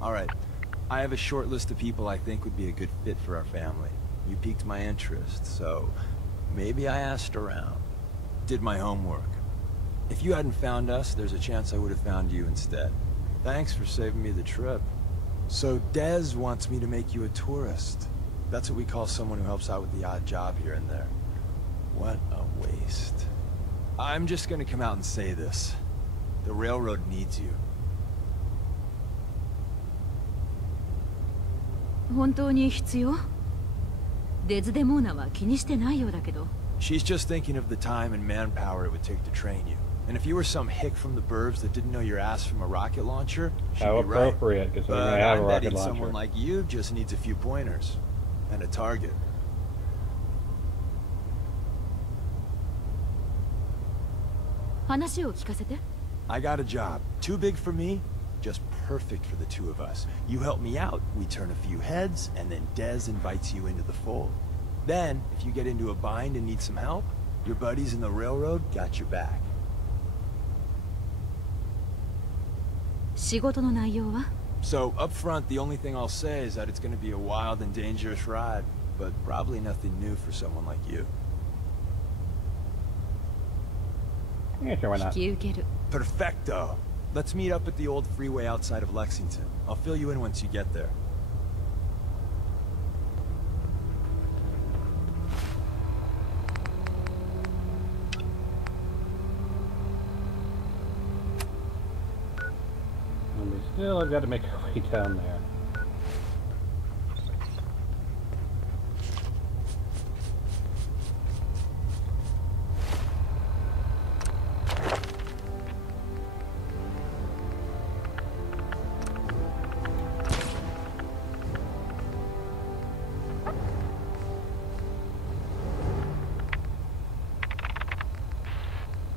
Alright, I have a short list of people I think would be a good fit for our family. You piqued my interest, so maybe I asked around. Did my homework. If you hadn't found us, there's a chance I would have found you instead. Thanks for saving me the trip. So Dez wants me to make you a tourist. That's what we call someone who helps out with the odd job here and there. What a waste. I'm just gonna come out and say this. The railroad needs you. She's just thinking of the time and manpower it would take to train you. And if you were some hick from the burbs that didn't know your ass from a rocket launcher, she'd How be right. appropriate, considering But I have a I'm rocket betting launcher. someone like you just needs a few pointers. And a target. I got a job. Too big for me, Just perfect for the two of us. You help me out, we turn a few heads, and then Dez invites you into the fold. Then, if you get into a bind and need some help, your buddies in the railroad got your back. 仕事の内容は？ So, up front, the only thing I'll say is that it's gonna be a wild and dangerous ride, but probably nothing new for someone like you. Yeah, sure, why 引 not? き受ける。 Perfecto! Let's meet up at the old freeway outside of Lexington. I'll fill you in once you get there. And we still have got to make our way down there.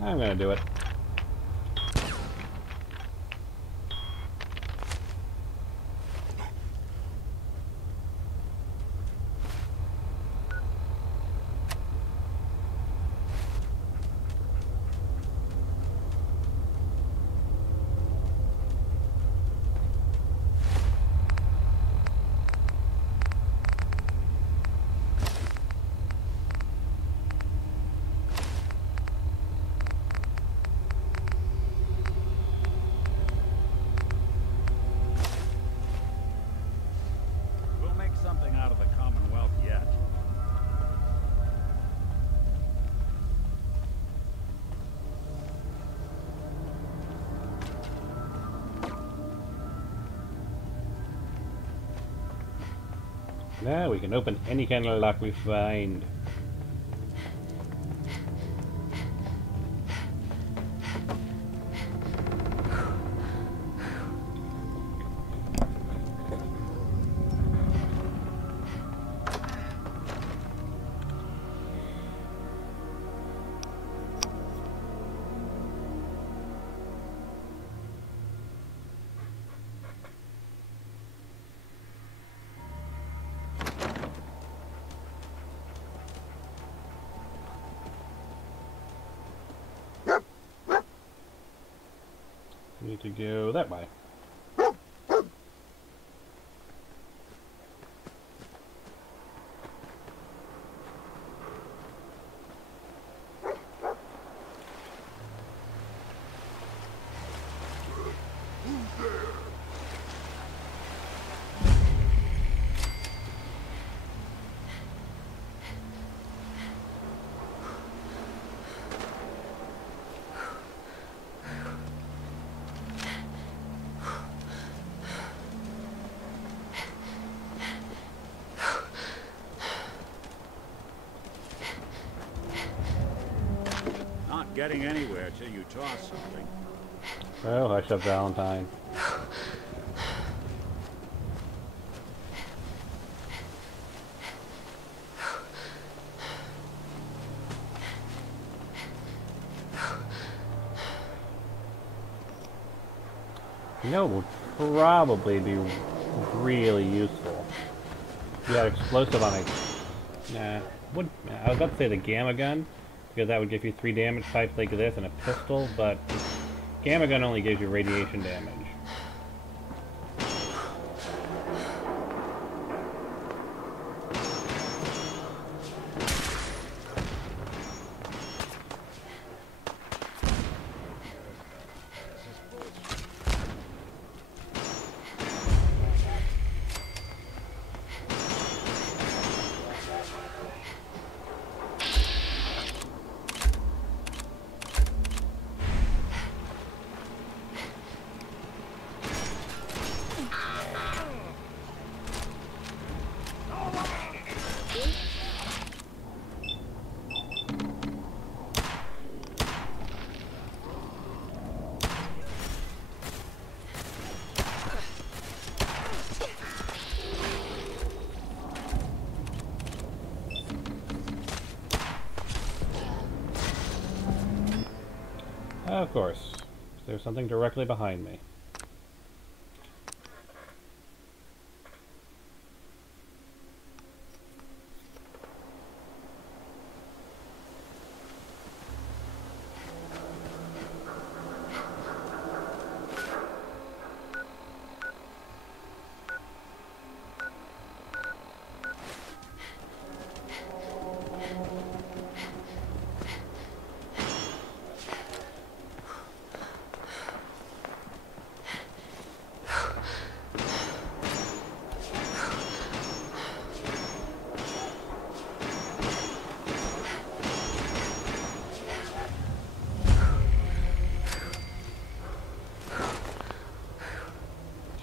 I'm gonna do it. We'll make something out of the Commonwealth yet. Now we can open any kind of lock we find. Need to go that way. Not getting anywhere till you toss something. Oh, hush up, Valentine. You know, it would probably be really useful. You got explosive on a... Nah, I was about to say the gamma gun, because that would give you 3 damage types like this and a pistol, but gamma gun only gives you radiation damage. Of course. There's something directly behind me.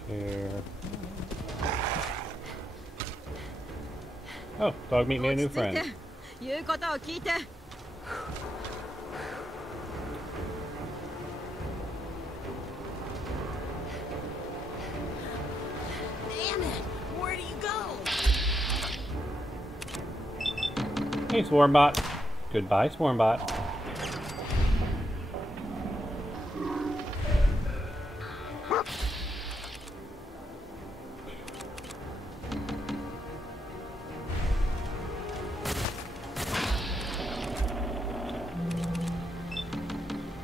Here. Oh, dog meet me a new friend. 言うことを聞いて。 Damn it! Where do you go? Hey, Swarmbot. Goodbye, Swarmbot.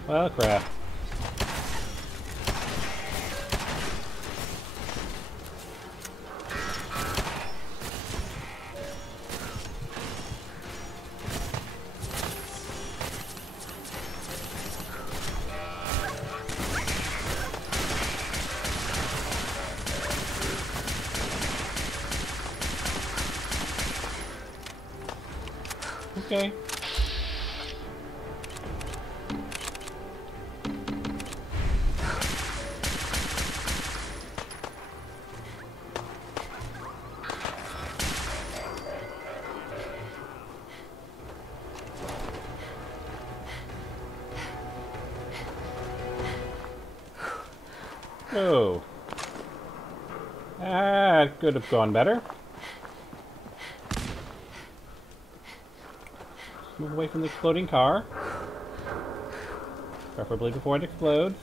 Well, crap. Okay. Oh. That could have gone better. Move away from the exploding car. Preferably before it explodes.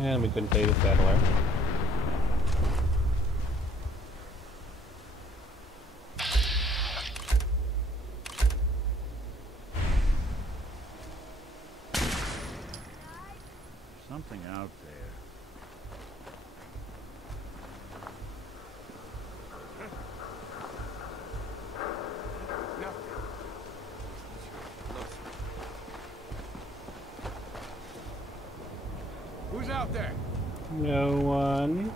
And we couldn't save the settler. Something out there. Who's out there? No one.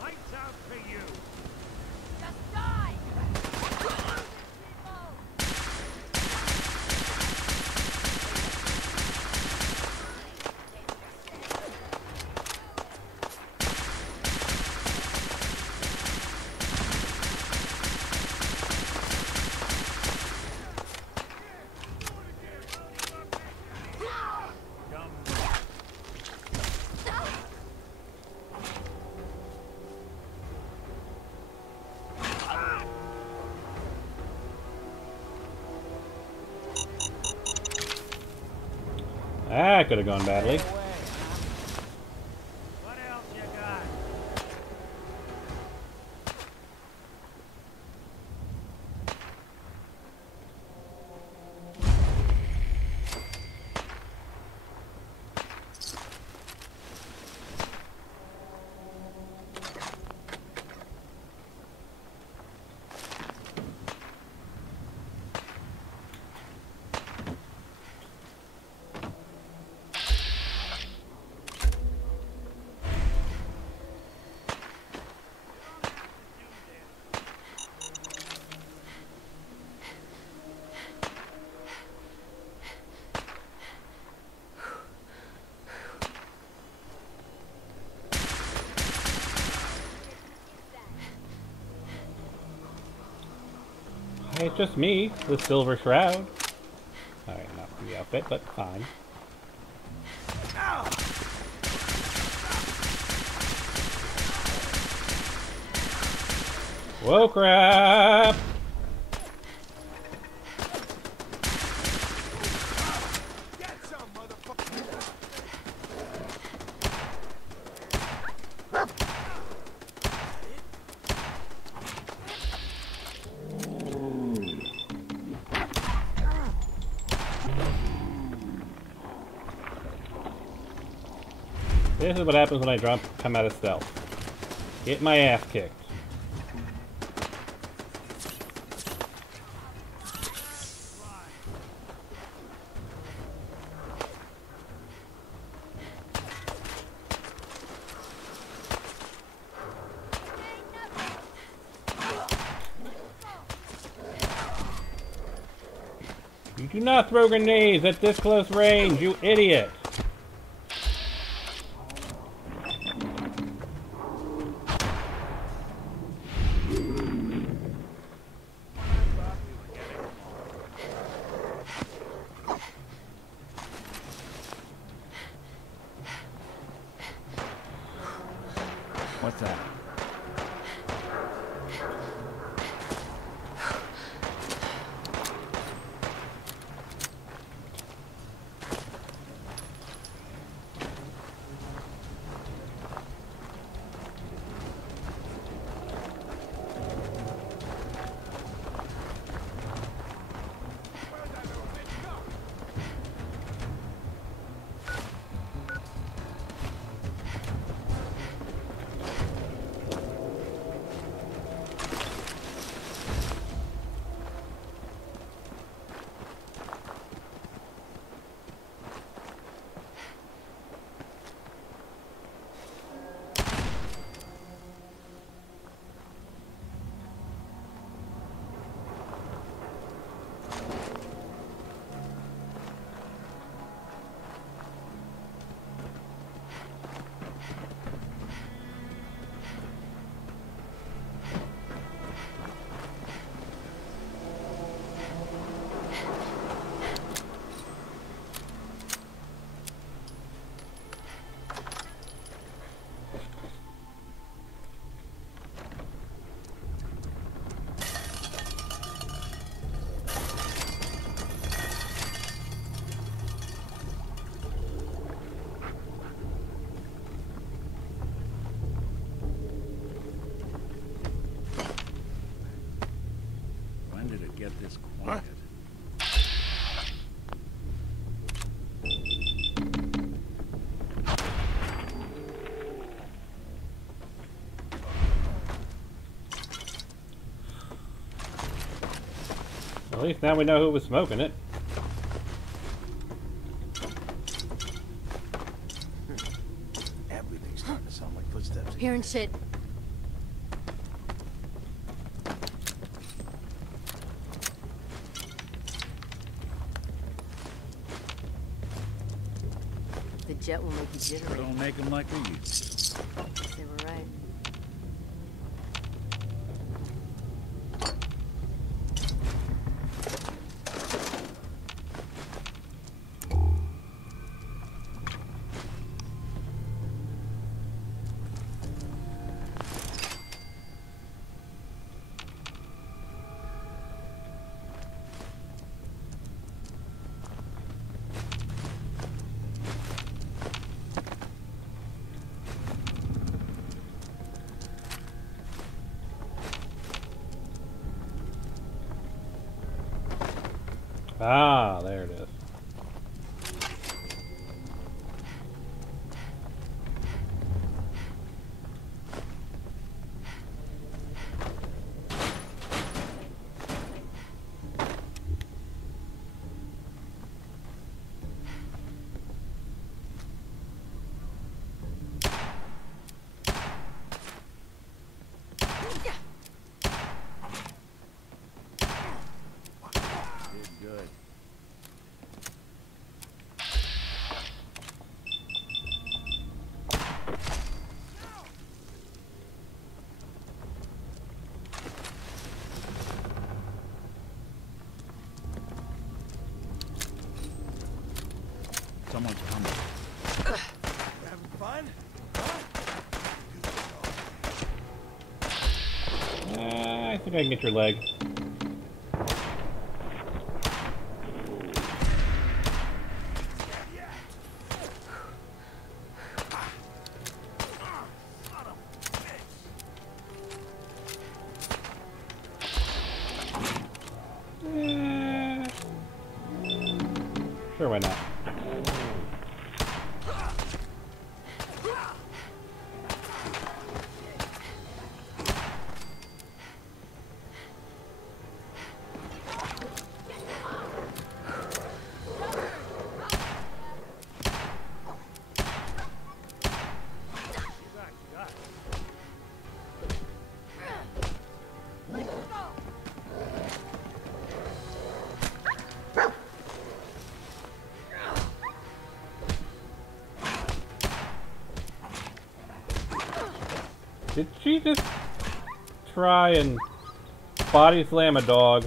Lights out for you. Just die! That could have gone badly. What else you got? It's just me, the Silver Shroud. Alright, not the outfit, but fine. Whoa, crap! Get some, motherfucker! This is what happens when I come out of stealth. Get my ass kicked. You do not throw grenades at this close range, you idiot! What's that? When did it get this quiet? At least now we know who was smoking it. Everything's starting to sound like footsteps. Hearing shit. The jet will make you jittery. Don't make them like they used to. They were right. Ah, there it is. Did good. Someone's coming. Having fun? I think I can get your leg. Sure, why not? Did she just try and body slam a dog?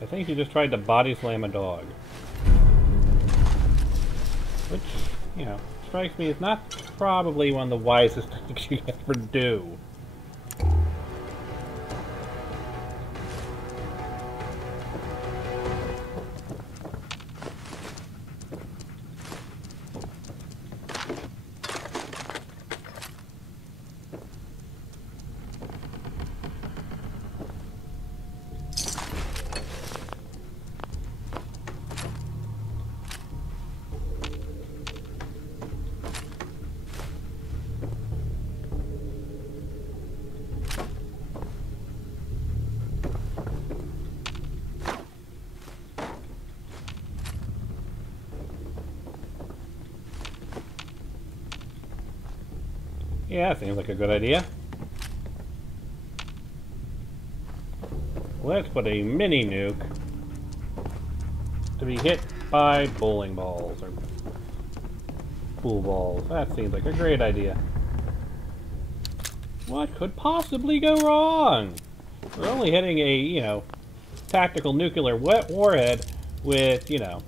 I think she just tried to body slam a dog. Which, you know, strikes me as not probably one of the wisest things you ever do. Yeah, seems like a good idea. Let's put a mini nuke to be hit by bowling balls or pool balls. That seems like a great idea. What could possibly go wrong? We're only hitting a, you know, tactical nuclear warhead with, you know,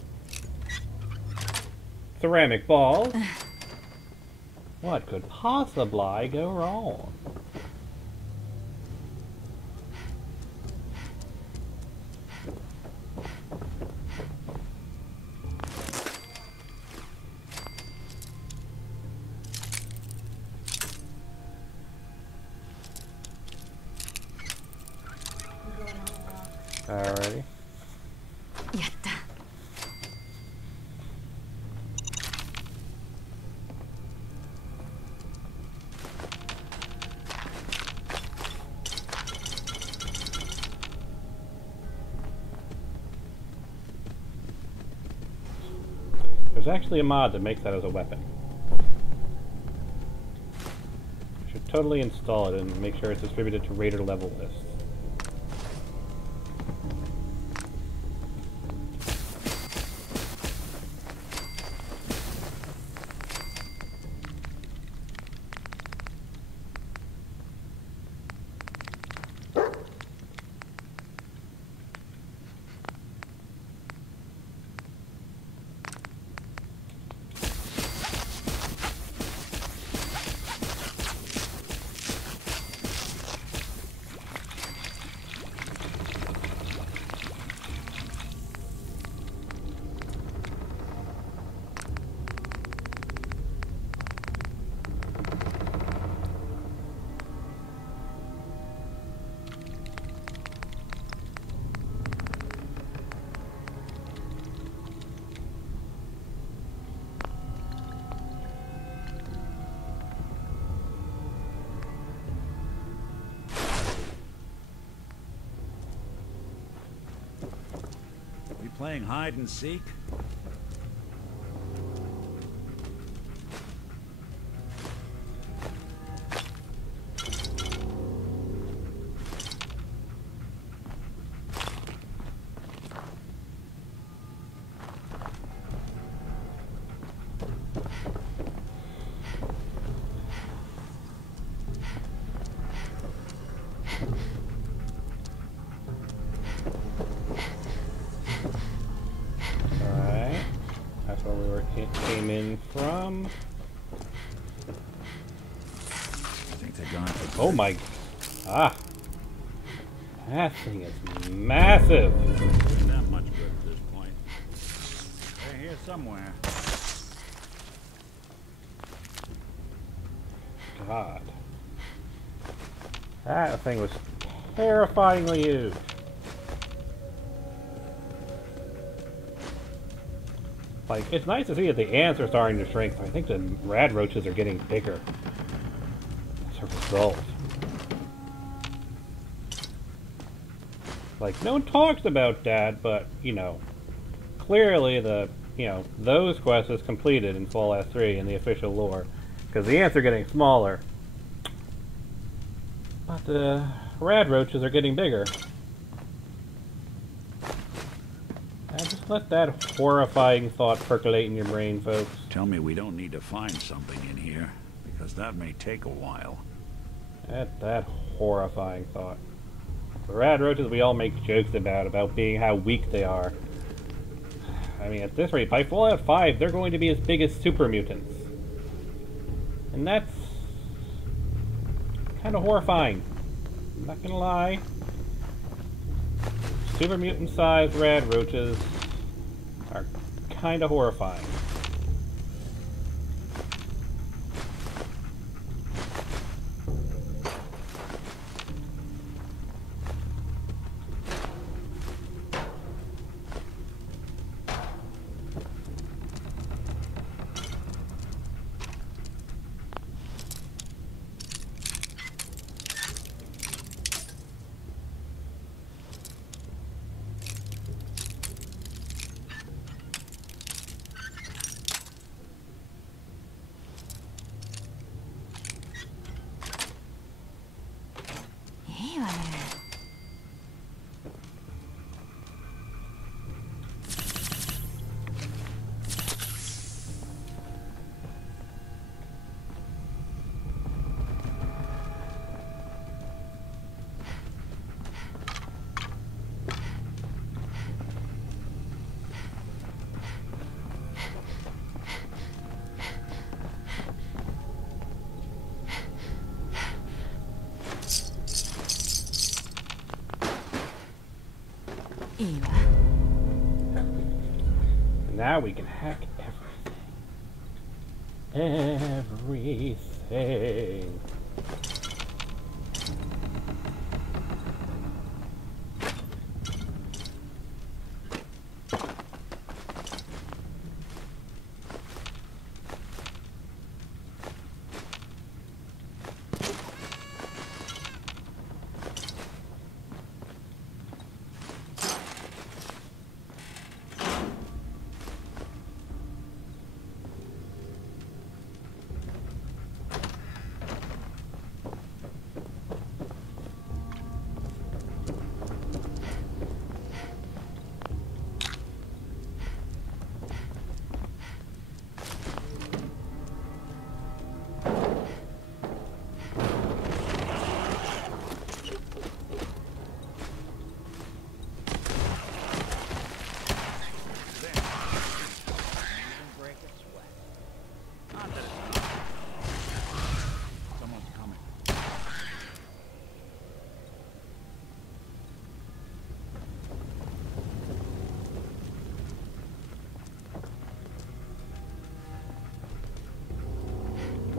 ceramic balls. What could possibly go wrong? Alrighty. Yatta. There's actually a mod that makes that as a weapon. Should totally install it and make sure it's distributed to raider level lists. Playing hide and seek? Came in from. I think they're going for. Oh my! Ah, that thing is massive. Not that much good at this point. They're here somewhere. God, that thing was terrifyingly huge. Like, it's nice to see that the ants are starting to shrink, but I think the rad roaches are getting bigger as a result. Like, no one talks about that, but, you know, clearly those quests is completed in Fallout 3 in the official lore. Because the ants are getting smaller. But the rad roaches are getting bigger. And just let that horrifying thought percolate in your brain, folks. Tell me we don't need to find something in here, because that may take a while. That horrifying thought. The rad roaches we all make jokes about being how weak they are. I mean, at this rate, by Fallout 5, they're going to be as big as super mutants. And that's kind of horrifying. I'm not gonna lie. Super mutant-sized rad roaches are kind of horrifying. Now we can hack everything. Everything.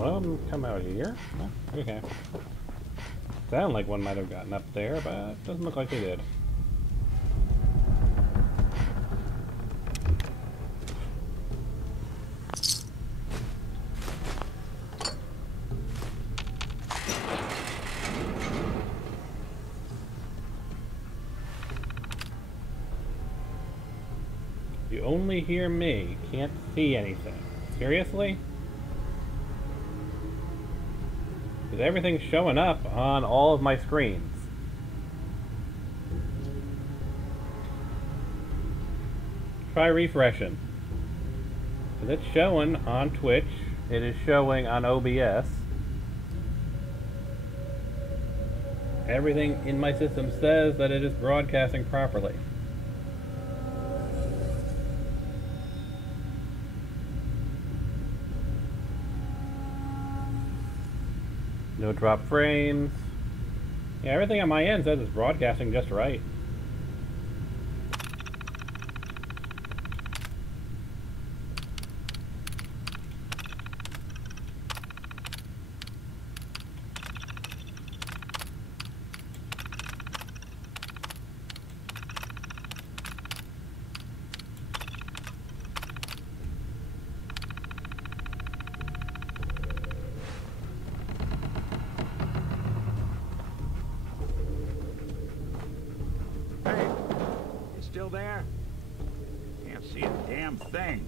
One of them come out here? Oh, okay. Sound like one might have gotten up there, but it doesn't look like they did. You only hear me, can't see anything. Seriously? Because everything's showing up on all of my screens. Try refreshing. Because it's showing on Twitch. It is showing on OBS. Everything in my system says that it is broadcasting properly. No drop frames. Yeah, everything on my end says it's broadcasting just right. still there? Can't see a damn thing.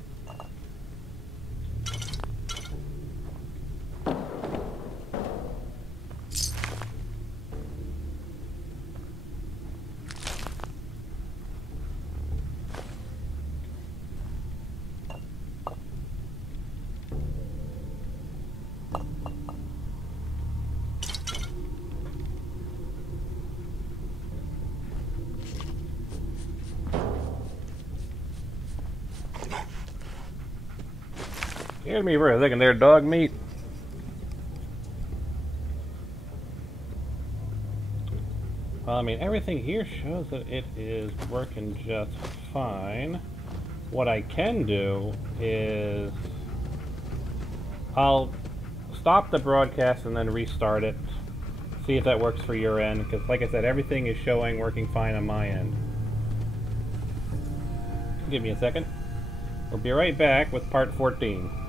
Scared me for a second there, dog meat. Well, I mean, everything here shows that it is working just fine. What I can do is I'll stop the broadcast and then restart it. See if that works for your end, because like I said, everything is showing working fine on my end. Give me a second. We'll be right back with part 14.